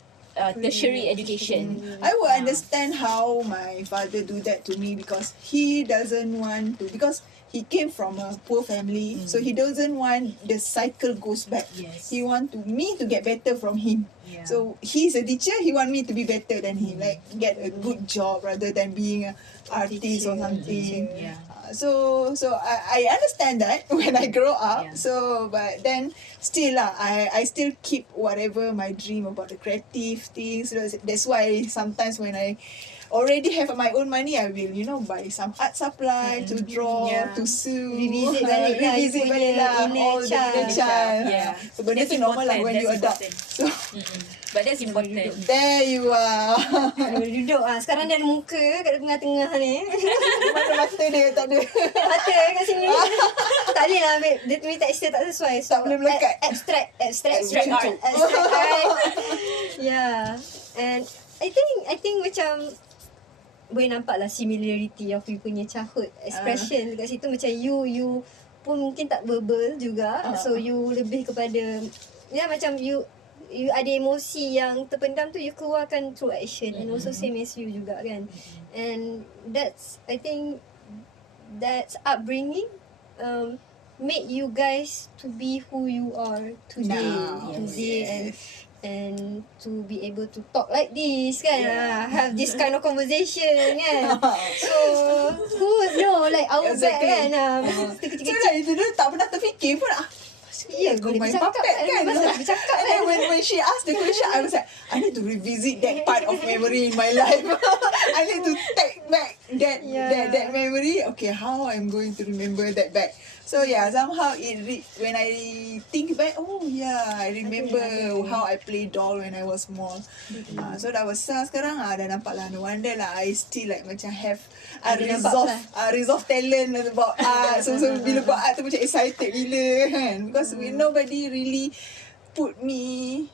tertiary education. I would understand how my father do that to me because he doesn't want to, because he came from a poor family, so he doesn't want the cycle goes back. Yes. He want me to get better from him. Yeah. So he's a teacher, he want me to be better than him, like get a good job rather than being an artist or something. Yeah. So I understand that when I grow up. Yeah. So but then still I still keep whatever my dream about the creative things. That's why sometimes when I already have my own money, I will buy some art supply to draw, Yeah. to sew, Revisit balik lah you revisit punya balik lah inner all the child. inner child. Yeah. So benda That's tu normal lah important, when you that's adopt. important. So But that's important. there you are. Duduk sekarang dia ada muka kat tengah-tengah ni. Mana mata dia tak ada. Mata kat sini. Tak boleh lah ambil. Dia punya tekstur tak sesuai. So, Tak boleh melekat. Abstract art. Abstract art. Yeah. And I think macam boleh nampak lah similarity of you punya childhood expression dekat situ. Macam you pun mungkin tak verbal juga. So you lebih kepada macam you ada emosi yang terpendam tu you keluarkan through action, and also same as you juga kan. And I think that's upbringing made you guys to be who you are today. Now, Today. yes. And to be able to talk like this kan, have this kind of conversation kan. So who would know, like our back Exactly. kan, masa So kecil-kecil. like itu dulu tak pernah terfikir pun Ya, go boleh my bercakap puppet kan, pasal bercakap And then when she asked the question, I was like, I need to revisit that part of memory in my life. I need to take back that memory. Okay, how I'm going to remember that back. So yeah, somehow when I think back, oh yeah, I remember how I played doll when I was small. So dah besar sekarang, dah nampak lah, no wonder lah I still like macam have resolve talent about art. So bila buat art tu macam excited gila kan, because nobody really put me,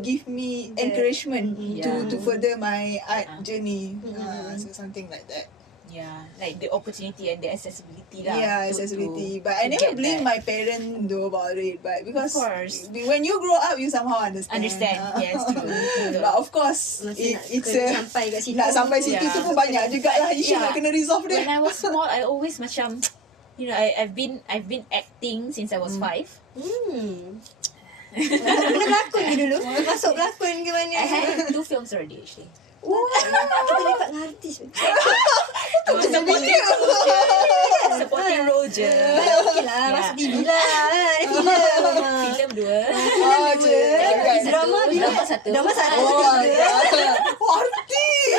give me encouragement to further my art journey. So something like that. Yeah, like the opportunity and the accessibility lah. Yeah, to- accessibility. to- But I to never get blame that. my parents though about it. But because Of course. when you grow up, you somehow understand. Yes, true. But of course, Masih it's nak sampai kat situ. nak sampai situ Yeah. tu pun banyak jugalah isu Yeah. nak kena resolve When dia. I was small, I always macam, I've been acting since I was 5. Pelakon ke dulu? Masuk pelakon ke mana? I had 2 films already actually. Kita lepak dengan artis. I was supporting role je. Okey lah, masuk TV lah. Ada filem. Film 2. Oh, je. Drama bila? Drama 1. Drama satu. Oh, artis.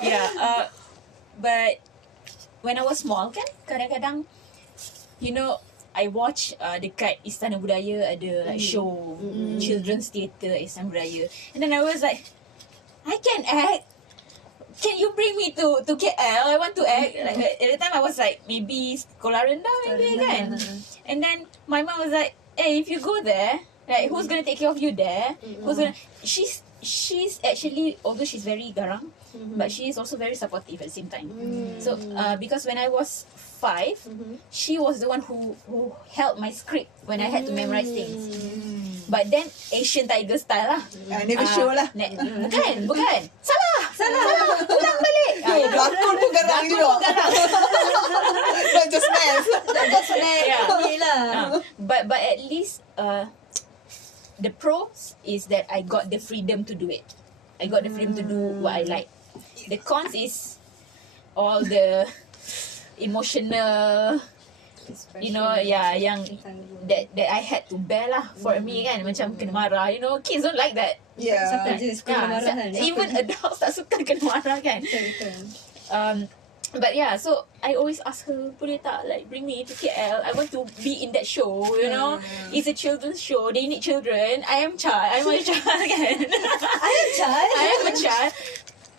Yeah, but when I was small kan, kadang-kadang I watch dekat Istana Budaya ada like show children's theatre at Istana Budaya, and then I was like, I can act. Can you bring me to KL? I want to act. Like, at the time I was like maybe sekolah rendah maybe kan. And then my mom was like, hey, if you go there, like who's gonna take care of you there? She's actually, although she's very garang, but she is also very supportive at the same time. So because when I was 5, she was the one who held my script when I had to memorize things. But then Asian Tiger style lah. Never show lah. Bukan. Salah. Ulang balik. berlakon pun garang juga. Not just math. Just like ni lah. But at least the pros is that I got the freedom to do it. I got the freedom to do what I like. The cons is all the emotional, you know, yang that I had to bear lah for me kan, macam kena marah, you know, kids don't like that. Yeah. Siapa je suka marah kan? Even adults tak suka kena marah kan. Betul. But yeah, so I always ask her, boleh tak like bring me to KL? I want to be in that show, you know. It's a children's show. They need children. I'm a child kan. I am a child.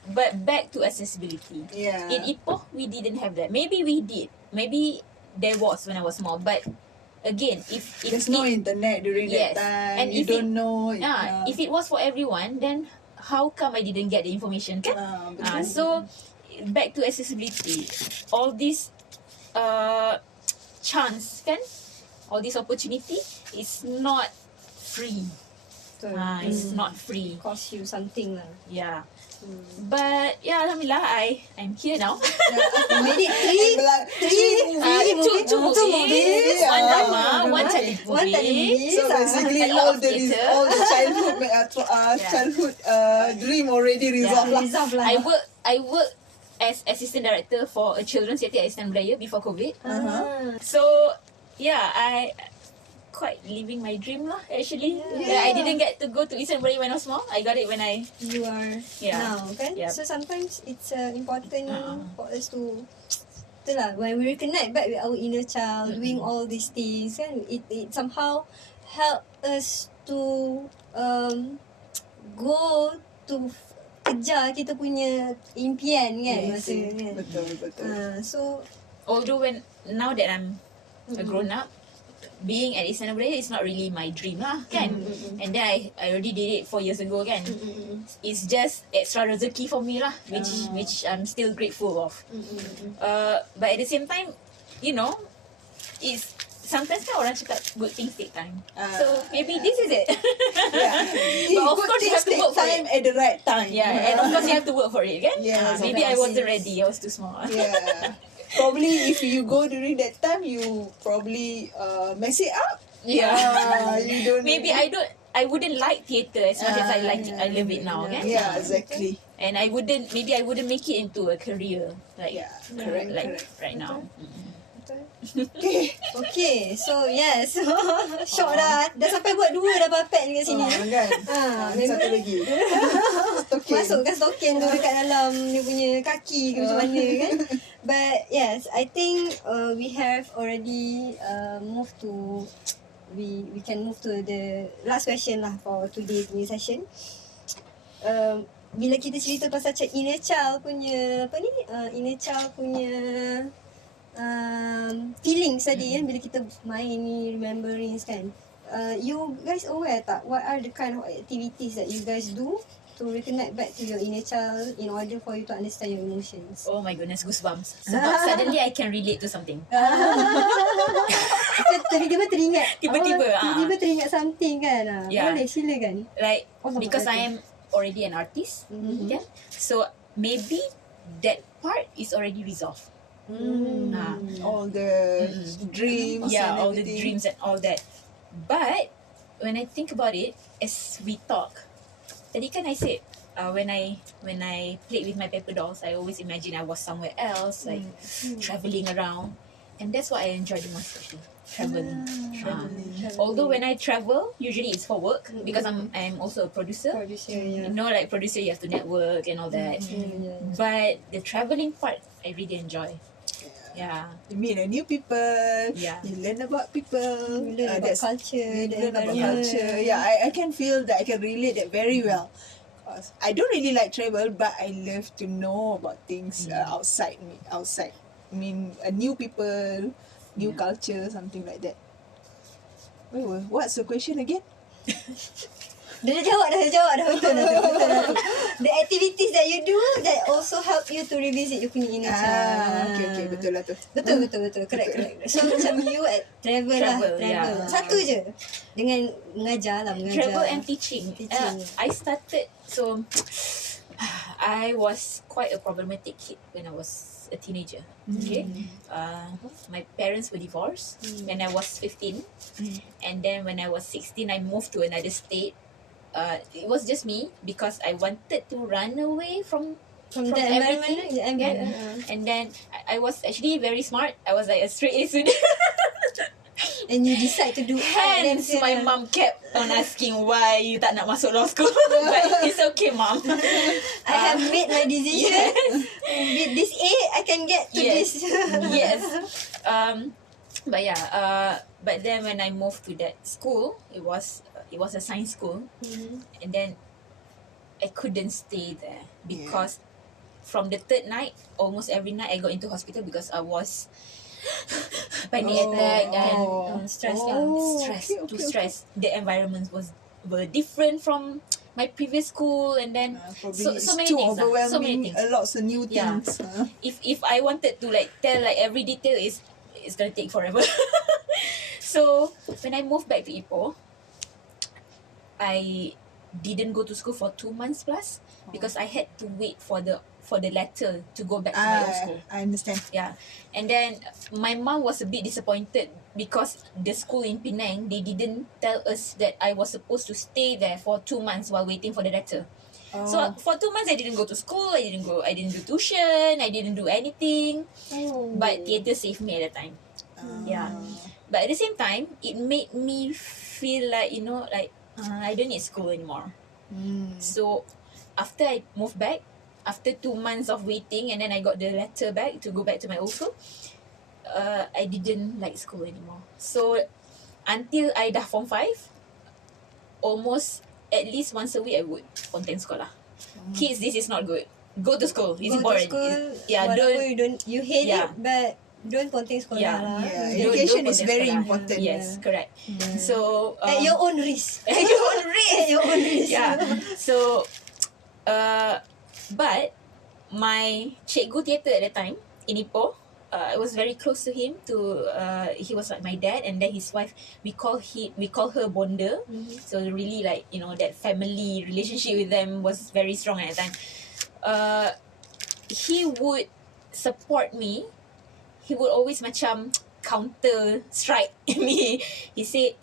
But back to accessibility. Yeah. In Ipoh, we didn't have that. Maybe we did. Maybe there was when I was small. But again, if There's no internet during Yes. that time. And you if don't know. if it was for everyone, then how come I didn't get the information kan? betul. So back to accessibility, all this chance kan, all this opportunity is not free. It's not free. Cost you something lah. Yeah. But yeah, alhamdulillah, I'm here now. You made it Two movies, one drama, one One telemovie. So basically A lot all of the theatre. all the childhood dream already resolved lah. Resolve lah. I work as assistant director for a children's theatre at Istana Budaya before COVID. So yeah, I quite living my dream lah actually. I didn't get to go to Istana Budaya when I was small. I got it when I You are now kan. Yep. So sometimes it's important for us to itulah, when we reconnect back with our inner child, doing all these things kan, it somehow help us to go to kejar kita punya impian kan, masa kan. Betul. So although when now that I'm a grown up, being at Istana Budaya is not really my dream lah kan. And then I already did it 4 years ago kan. It's just extra rezeki for me lah, which I'm still grateful of. But at the same time, you know, it's sometimes kan orang cakap good things take time. So maybe this is it. But of course you have to work for it. At the right time. Yeah, and of course you have to work for it kan. Yes, Maybe I of wasn't ready. I was too small. Yeah. Probably if you go during that time, you probably mess it up. Yeah. You don't. Maybe I wouldn't like theatre as much as I like it. I love it now, kan? Yeah, exactly. And maybe I wouldn't make it into a career like Correct. right now. Okay. so yes. Syok dah sampai buat 2 dah perfect dekat sini. Kan? Satu lagi. Okay. Masukkan stokin tu dekat dalam dia punya kaki ke macam mana kan. But yes, I think we have already moved to we can move to the last question lah for today's session. Bila kita cerita pasal inner child punya inner child punya feelings tadi kan, bila kita main ni rememberings kan, you guys aware tak what are the kind of activities that you guys do to reconnect back to your inner child in order for you to understand your emotions? Oh my goodness, goosebumps. Sebab suddenly I can relate to something. Tiba-tiba teringat. Tiba-tiba teringat something kan. Yeah. Boleh silakan. Like because I am already an artist, yeah. So maybe that part is already resolved. All the dreams. Yeah, and all the everything. dreams and all that. But when I think about it, as we talk, tadi kan I said when I played with my paper dolls, I always imagine I was somewhere else, like traveling around, and that's what I enjoy the most actually. Traveling. Although when I travel, usually it's for work because I'm also a producer. You know, like producer, you have to network and all that. But the traveling part, I really enjoy. Yeah. You meet new people. Yeah. You learn about people. You learn about culture. You learn about culture. Yeah, I can feel that. I can relate that very well. I don't really like travel, but I love to know about things outside me. Outside. I mean, new people, new culture, something like that. Wait, what's the question again? Dia dah jawab dah. Betul dah. The activities that you do that also help you to revisit your punya inner child. Okay, betul lah tu. Betul. Correct. So macam you at travel. yeah. Satu je. Dengan mengajar. Travel and teaching. I started, so I was quite a problematic kid when I was a teenager. Okay, my parents were divorced when I was 15, and then when I was 16, I moved to another state. It was just me because I wanted to run away from From the environment, everything. And then I was actually very smart. I was like a straight A student. and you decide to do art. Hence, my mom kept on asking why you tak nak masuk law school. But it's okay, mom. I have made my decision. With this A, I can get to Yes. this. Yes. But yeah. But then when I moved to that school, it was a science school, and then I couldn't stay there because from the third night, almost every night I got into hospital because I was panic attack and Stress stress. The environment were different from my previous school, and then Probably so it's many too things. overwhelming. So many things. Lots of new Yeah. things. If I wanted to like tell like every detail, it's gonna take forever. So when I moved back to Ipoh, I didn't go to school for 2 months plus because I had to wait for the letter to go back to my old school. I understand. Yeah. And then my mom was a bit disappointed because the school in Penang, they didn't tell us that I was supposed to stay there for 2 months while waiting for the letter. So for 2 months I didn't go to school, I didn't do tuition, I didn't do anything. But theatre saved me at the time. Yeah. But at the same time, it made me feel like, like I don't need school anymore. So after I moved back, after 2 months of waiting, and then I got the letter back to go back to my old school, I didn't like school anymore. So until I dah form 5, almost at least once a week I would content sekolah. Kids, this is not good. Go to school. It's Go important. to school, Yeah, you hate Yeah. it, but don't contain sekolah Yeah. lah. Yeah. Education is content very sekolah. important. Yes, correct. So At your own risk. at your own risk. At your own risk. Yeah. So, but my cikgu theatre at that time in Ipoh, I was very close to him. He was like my dad, and then his wife. We call her Bonda. So really like that family relationship with them was very strong at that time. He would support me. He would always macam counter strike me. He said,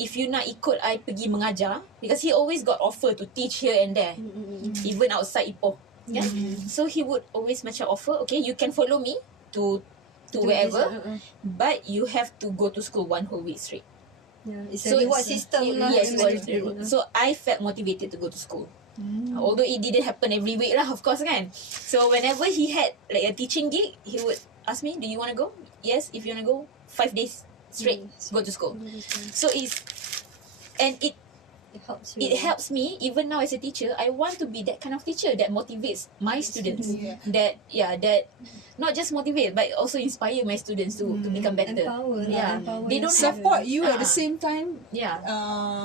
if you nak ikut I pergi mengajar, because he always got offer to teach here and there, even outside Ipoh. Yeah. So he would always macam offer, okay, you can follow me to wherever, but you have to go to school 1 whole week straight. Yeah, it's a reward system lah. Yes, so I felt motivated to go to school. Although it didn't happen every week lah, of course kan. So whenever he had like a teaching gig, he would ask me, do you want to go? Yes, if you want to go 5 days straight, go to school. So it helps you. it helps me even now as a teacher. I want to be that kind of teacher that motivates my students. Yeah. That not just motivate but also inspire my students to become better. Empower lah, Yeah. empower They don't yourself. Support you at the same time. Yeah.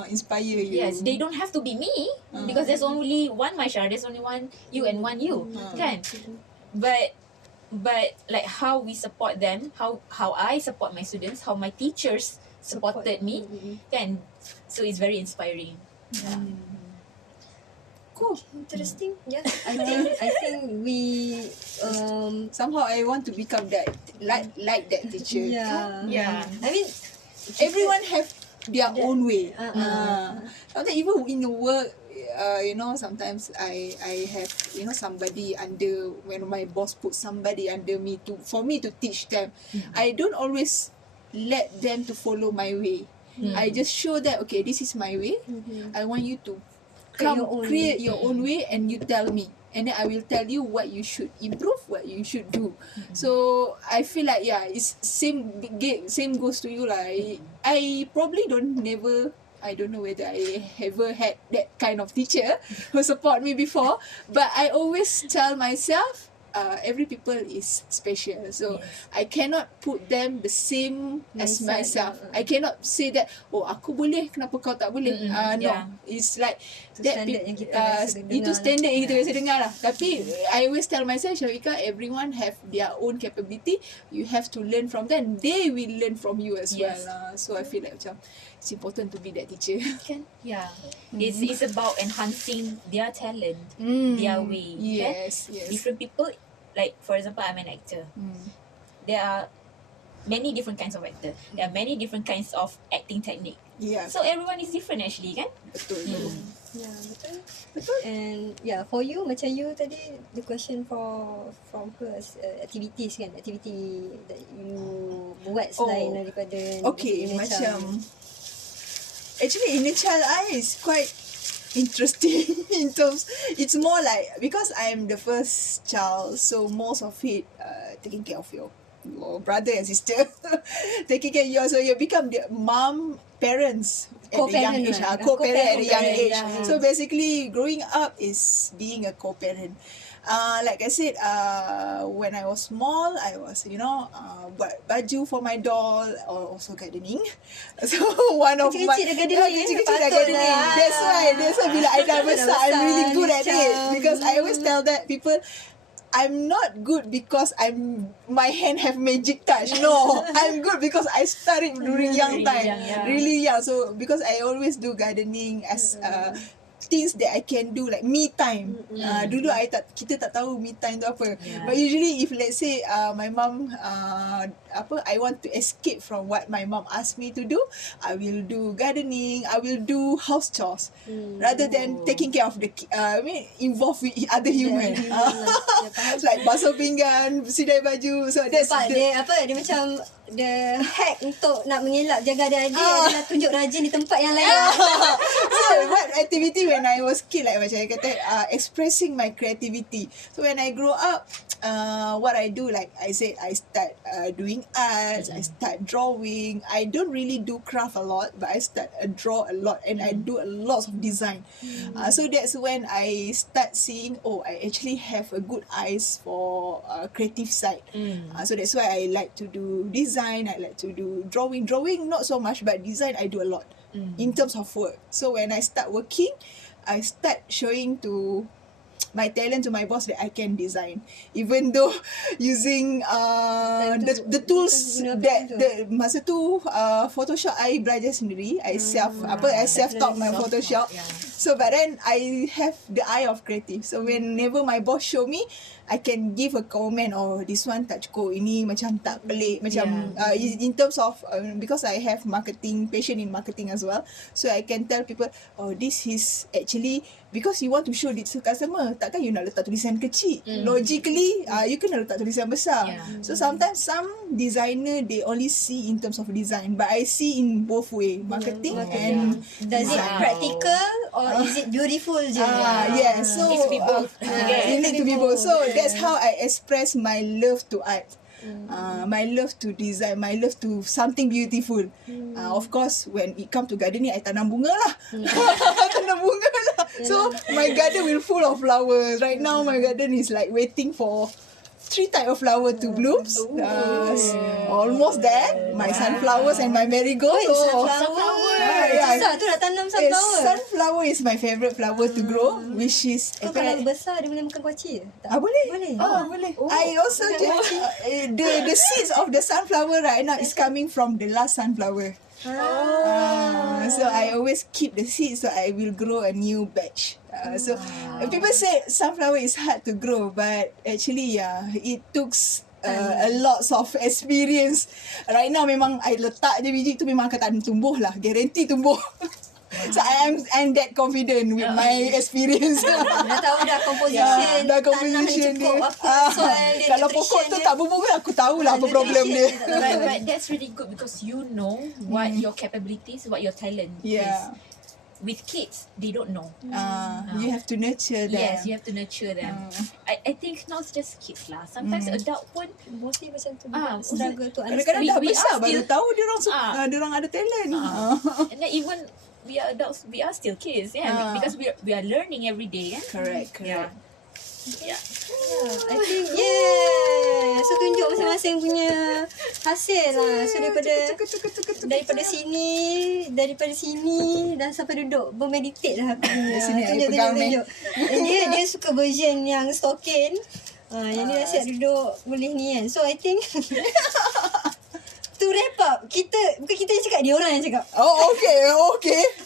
Inspire you. Yes, they don't have to be me because there's only one Maisyarah, there's only one you and one you, kan? But like how we support them, how I support my students, how my teachers supported me, kan? So it's very inspiring. Yeah. Cool. Interesting. Yeah, I think we Somehow I want to become that like that teacher. Yeah. I mean, Everyone have their own way. Uh-uh. Sometimes even in the work, sometimes I have somebody under, when my boss put somebody under me for me to teach them. I don't always let them to follow my way. I just show that, okay, this is my way. I want you to create your own way, and you tell me, and then I will tell you what you should improve, what you should do. So I feel like it's same goes to you lah. I probably I don't know whether I ever had that kind of teacher who support me before, but I always tell myself, every people is special. So Yes. I cannot put them the same as Mindset, myself. I cannot say that, oh aku boleh, kenapa kau tak boleh? No, Yeah. it's like Itu that standard yang kita biasa dengar itu lah. standard yang kita biasa dengar lah. Tapi I always tell myself, Shafika, everyone have their own capability. You have to learn from them. They will learn from you as well. Yes. So I feel like macam it's important to be that teacher. Kan? Yeah. It's about enhancing their talent, their way. Kan? Yes, yes. Different people, like for example, I'm an actor. There are many different kinds of actor. There are many different kinds of acting technique. Yeah. So everyone is different actually, kan? Betul. Ya, betul. And for you, macam you tadi, the question from her activities kan, activity that you buat selain daripada Okay, inner macam child. actually inner child I is quite interesting in terms, it's more like because I am the first child, so most of it taking care of your brother and sister, taking care of you, so you become the mom parents at a young age, co-parent at a young age. So basically growing up is being a co-parent. Like I said, when I was small, I was, buat baju for my doll, or also gardening. So one of my Kecil-kecil dah gardening, kecil-kecil dah patut gardening. lah. That's why bila I dah besar, I'm really good at it, because I always tell that people, I'm not good because my hand have magic touch. No, I'm good because I started during young time, really young. So because I always do gardening as things that I can do, like me time. Dulu kita tak tahu me time tu apa. But usually if let's say my mom I want to escape from what my mom asked me to do, I will do gardening, I will do house chores rather than taking care of the involved with other human. Like basuh pinggan, sidai baju. So that's dia macam the hack untuk nak mengelak jaga adik-adik adalah tunjuk rajin di tempat yang lain. So what activity when I was kid, like macam I kata, expressing my creativity. So when I grow up, what I do, like I said, I start doing arts, I start drawing. I don't really do craft a lot, but I start draw a lot, and I do a lot of design. So that's when I start seeing, I actually have a good eyes for creative side. So that's why I like to do design, I like to do drawing not so much, but design I do a lot in terms of work. So when I start working, I start showing to my talent to my boss that I can design, even though using the tools that masa tu Photoshop I belajar sendiri, I self taught my Photoshop. So but then I have the eye of creative, so whenever my boss show me, I can give a comment, this one tak cukup, ini macam tak pelik, macam in terms of because I have passion in marketing as well, so I can tell people, this is actually because you want to show this to customer, takkan you nak letak tulisan kecil. Logically, you kena letak tulisan besar. So sometimes some designer, they only see in terms of design, but I see in both way, marketing and does it practical or is it beautiful je? Yes, so Needs to be both. it need to be both. So that's how I express my love to art. My love to design, my love to something beautiful. Of course, when it come to gardening, I tanam bunga lah. Tanam bunga lah. So my garden will full of flowers. Right now, my garden is like waiting for 3 type of flower to blooms. Almost there. My sunflowers and my marigold. Sunflower. Susah tu nak tanam sunflower. Sunflower is my favorite flower to grow, which is Kalau besar dia boleh makan kuaci ke? boleh. Boleh. Boleh. I also the seeds of the sunflower right now is coming from the last sunflower. So I always keep the seeds, so I will grow a new batch. So people say sunflower is hard to grow, but actually it took a lot of experience. Right now memang I letak je biji tu memang akan tumbuh lah, guarantee tumbuh. So I'm that confident with my experience. Dah tahu dah composition, dah tanah composition cukup, dia. apa soil dia, Kalau pokok tu tak berbunga, aku tahulah apa problem dia. But that's really good because you know what your capabilities, what your talent is. With kids, they don't know. You have to nurture them. Yes, you have to nurture them. I think not just kids lah. Sometimes adult pun mostly macam tu. Struggle to Kadang-kadang dah we besar are baru still- tahu dia orang ada talent. and then even we are adults, we are still kids, because we are learning every day. Correct. Yeah. Yeah. I think so tunjuk masing-masing punya hasil lah. So daripada sini dan sampai duduk bermeditate lah aku punya. Sini I pegang ni. Dia suka version yang stokin. Yang ni nasihat duduk boleh ni kan. So I think to wrap up, bukan kita yang cakap, dia orang yang cakap. Oh, okay.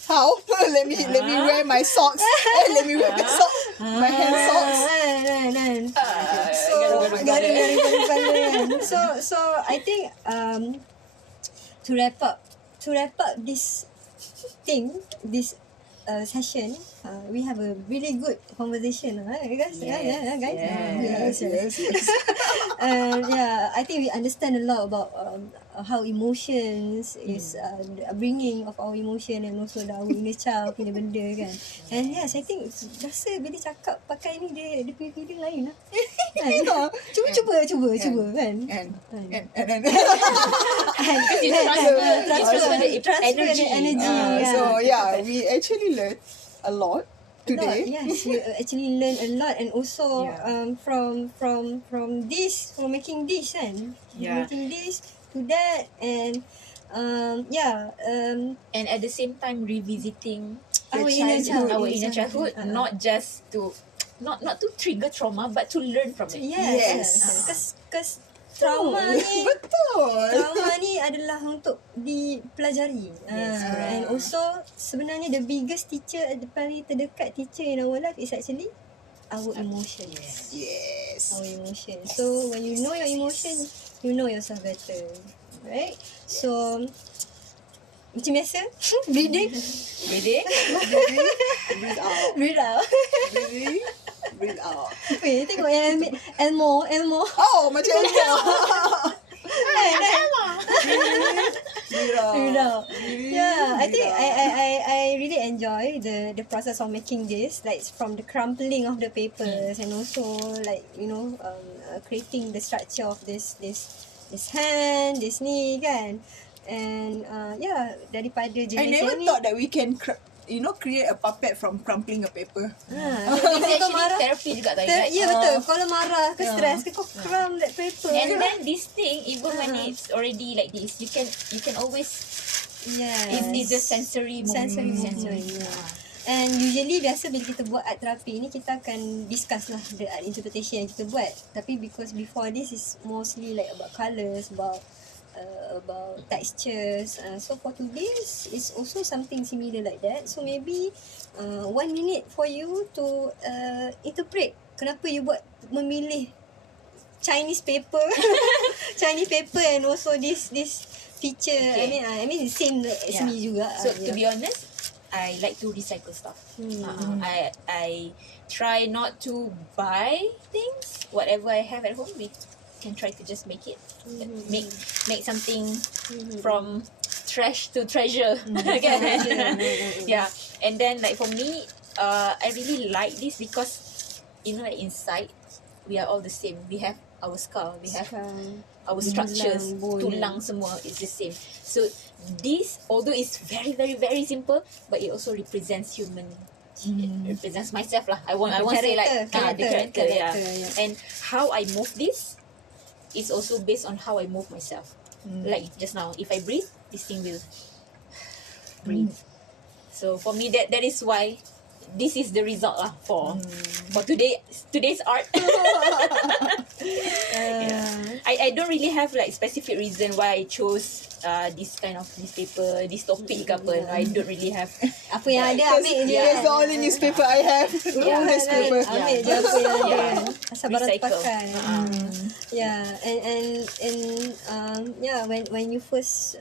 How? Let me wear my socks. Let me wear my socks. My hand socks. So I think to wrap up this session, we have a really good conversation, guys. Guys. Yes. I think we understand a lot about how emotions is the upbringing of our emotion, and also our inner child punya benda kan. And yes, I think rasa bila cakap pakai ni dia punya feeling lain lah. Cuba kan. And Transfer the energy. So we actually learned a lot today. Yes, you actually learn a lot, and also from making this kan. Making this to that, and and at the same time revisiting our inner childhood, not just to not to trigger trauma, but to learn from it. Yes. Because trauma ni adalah untuk dipelajari. And also sebenarnya the biggest teacher, the paling terdekat teacher in our life is actually our emotions. Yes. Our emotions. So when you know your emotions, you know yourself better. Right? So macam biasa, breathing. Breathe out. Breathe out. Breathe out. Weh, tengok yang ambil Elmo. Oh, macam Elmo. Breathe out. Yeah, I think I really enjoy the process of making this, like from the crumpling of the papers, and also like creating the structure of this hand, this knee kan. And daripada jenis I never yang ni, thought that we can create a puppet from crumpling a paper. It's actually therapy juga tadi. Ya betul. Kalau marah ke stress ke, kau crumb that paper. And then this thing, even when it's already like this, you can always it's the sensory movement. And usually biasa bila kita buat art therapy ni, kita akan discuss lah the art interpretation yang kita buat. Tapi because before this is mostly like about colours, about textures. So for today's is also something similar like that. So maybe 1 minute for you to interpret kenapa you memilih Chinese paper, and also this feature. Okay. I mean same as me juga. So to be honest, I like to recycle stuff. I try not to buy things. Whatever I have at home, we can try to just make it. Make something from trash to treasure. Yeah. And then like for me, I really like this because like inside we are all the same. We have our skull, we have our structures, tulang semua is the same. So this, although it's very very very simple, but it also represents human. It represents myself lah. I want say like the character. And how I move this is also based on how I move myself. Like just now, if I breathe, this thing will breathe. So for me, that is why this is the result lah for today's art. I don't really have like specific reason why I chose this kind of newspaper, this topic ke apa. I don't really have. Apa yang ada ambil je. That's the only newspaper I have. Newspaper. Ambil je apa yang ada. Asal barang Recycle. pakai. And when you first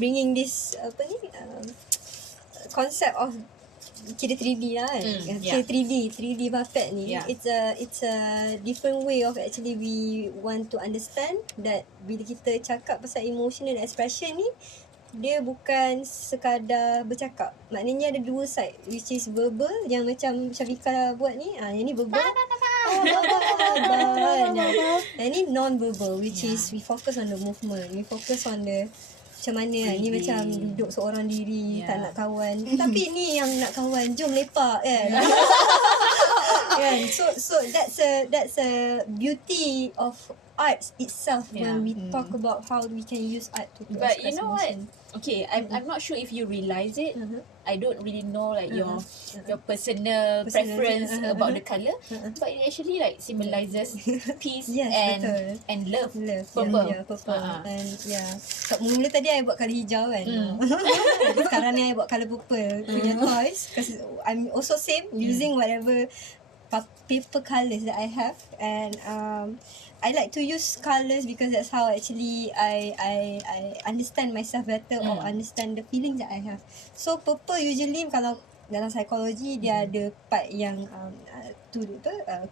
bringing this concept of kira 3D lah kan. Kira 3D puppet ni, it's a different way of actually we want to understand that bila kita cakap pasal emotional expression ni, dia bukan sekadar bercakap. Maknanya ada dua side, which is verbal yang macam Shafika buat ni. Yang ni verbal. Yang ni non-verbal, which is we focus on the movement, we focus on the macam mana ni, macam duduk seorang diri, tak nak kawan. Tapi ni yang nak kawan, jom lepak kan. Kan? So that's a beauty of arts itself when we talk about how we can use art to But you express know what? emotion. Okay, I'm not sure if you realize it. I don't really know like your personal Personal, preference about the color, but it actually like symbolizes peace Yes, betul. and love. Love, Purple. yeah, purple. And mula tadi I buat colour hijau kan. Sekarang ni I buat colour purple punya toys, because I'm also same using whatever paper colours that I have, and I like to use colours because that's how actually I understand myself better or understand the feelings that I have. So purple usually kalau dalam psikologi dia ada part yang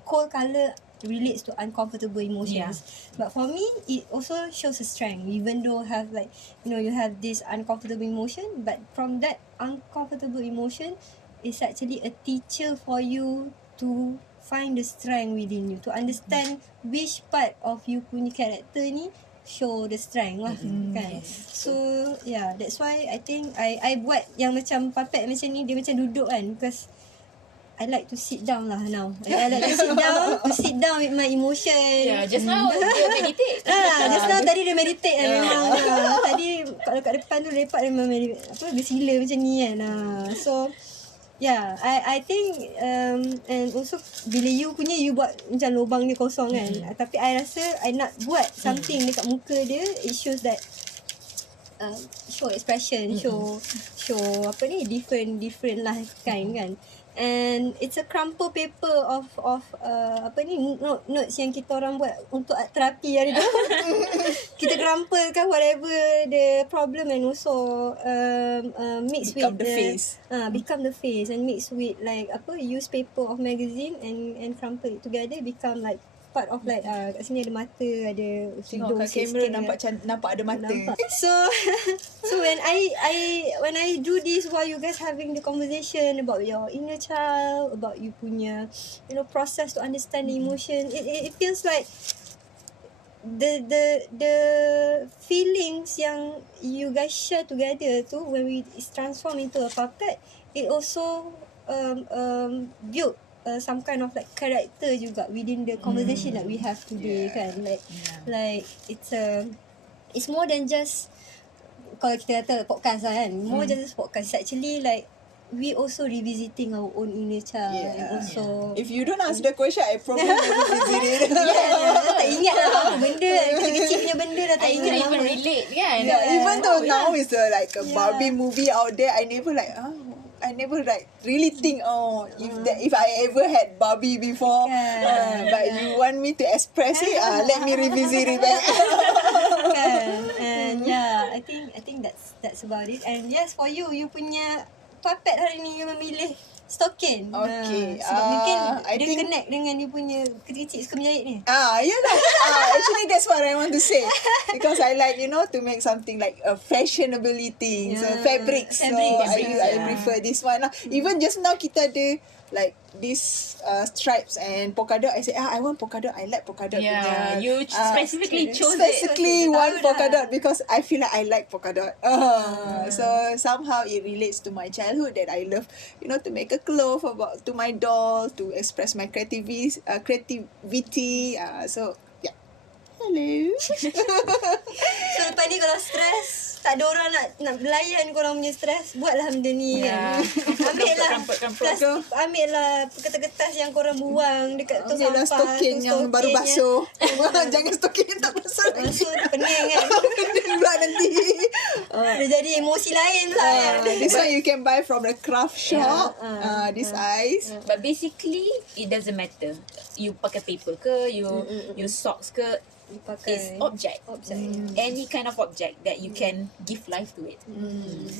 cold colour relates to uncomfortable emotions. But for me, it also shows a strength, even though have like, you have this uncomfortable emotion, but from that uncomfortable emotion, it's actually a teacher for you to find the strength within you, to understand which part of you punya character ni show the strength lah, kan. So that's why I think I buat yang macam puppet macam ni, dia macam duduk kan, because I like to sit down lah now. I like to sit down with my emotion. Yeah, just now dia meditate. Just now tadi dia meditate lah memang. Tadi kalau kat depan tu lepak dia memang bersila macam ni kan. So I think and also bila you buat macam lubang dia kosong kan, tapi I rasa I nak buat something dekat muka dia, it shows that show expression, show apa ni, different lah kan. And it's a crumple paper of apa ni, notes yang kita orang buat untuk art terapi hari tu. Kita crumple kan whatever the problem, and also mix Become with the face. Become the face, and mix with like use paper of magazine and crumple it together, become like part of like kat sini ada mata, ada Tengok kat kamera nampak ada mata. So when I do this while you guys having the conversation about your inner child, about you punya process to understand the emotion, it feels like the feelings yang you guys share together tu, when we transform into a puppet, it also build some kind of like character juga within the conversation that we have today, kan. Like it's more than just, kalau kita kata podcast lah kan, more than just podcast. It's actually like we also revisiting our own inner child, and also If you don't answer the question, I probably never visit it. tak ingat lah apa benda, kecil-kecil punya benda dah tak I ingat can't lah. even relate kan. Even though now is like a Barbie movie out there, I never like really think if I ever had Barbie before, but you want me to express it, let me revisit it back. And I think that's about it. And yes, for you punya puppet hari ni, you memilih stokin. Okay. Sebab mungkin I dia think connect dengan dia punya kecil-kecil suka menjahit ni. Actually that's what I want to say, because I like to make something like a fashionability, so fabrics. So I prefer this one lah. Even just now kita ada like these stripes and polka dot. I say I want polka dot. I like polka dot. You specifically chose specifically it. one polka dot because I feel like I like polka dot. So somehow it relates to my childhood that I love, to make a cloth to my doll, to express my creativity. So yeah. Hello. So lepas ni kalau stress, tak ada orang nak belayan korang punya stress, buatlah benda ni kan. Ambillah kertas-kertas yang korang buang dekat tong sampah. Ambillah stokin yang baru basuh. Jangan stokin yang tak basuh lagi. Basuh pening kan. Pening pula nanti. Dia jadi emosi lain pula kan. This one you can buy from the craft shop. This eyes. But basically it doesn't matter. You pakai paper ke, you socks ke, it's object. Any kind of object that you can give life to it.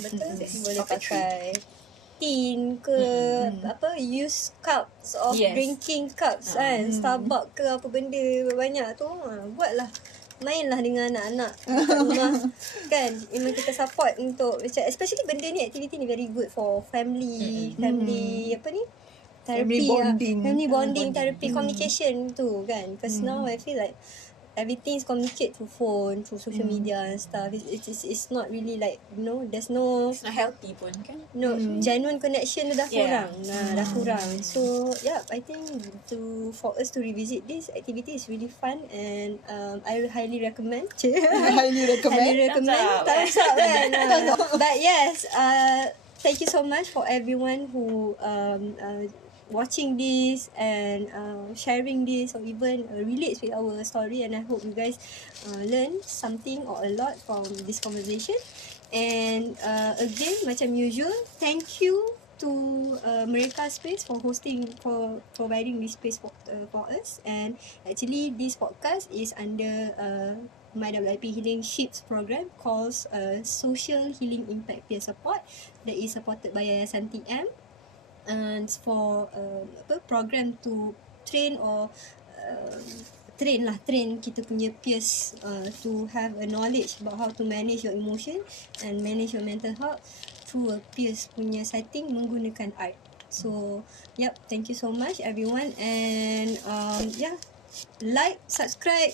Betul. Boleh pakai tin ke, use cups of drinking cups kan, Starbucks ke apa benda banyak tu, buatlah, mainlah dengan anak-anak kat rumah kan. Memang kita support untuk macam, especially benda ni, activity ni very good for family apa ni, therapy, family bonding therapy, communication tu kan. Because now I feel like everything is communicate through phone, through social media and stuff. It's not really like, there's no It's not healthy pun kan. genuine connection tu dah Yeah. kurang. Dah kurang. So I think for us to revisit this activity is really fun, and I highly recommend. Highly recommend. Highly recommend. Thumbs Thumbs up. up kan. But yes, thank you so much for everyone who watching this and sharing this, or even relates with our story, and I hope you guys learn something or a lot from this conversation. And again, macam usual, thank you to Mereka Space for providing this space for us. And actually this podcast is under my WIP Healing Ships program called Social Healing Impact Peer Support, that is supported by Yayasan TM, and for program to train kita punya peers to have a knowledge about how to manage your emotion and manage your mental health through a peers punya setting menggunakan art. So thank you so much everyone, and like, subscribe,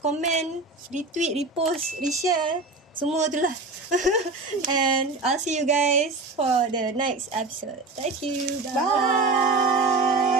comment, retweet, repost, reshare, semua tu lah. And I'll see you guys for the next episode. Thank you. Bye. Bye.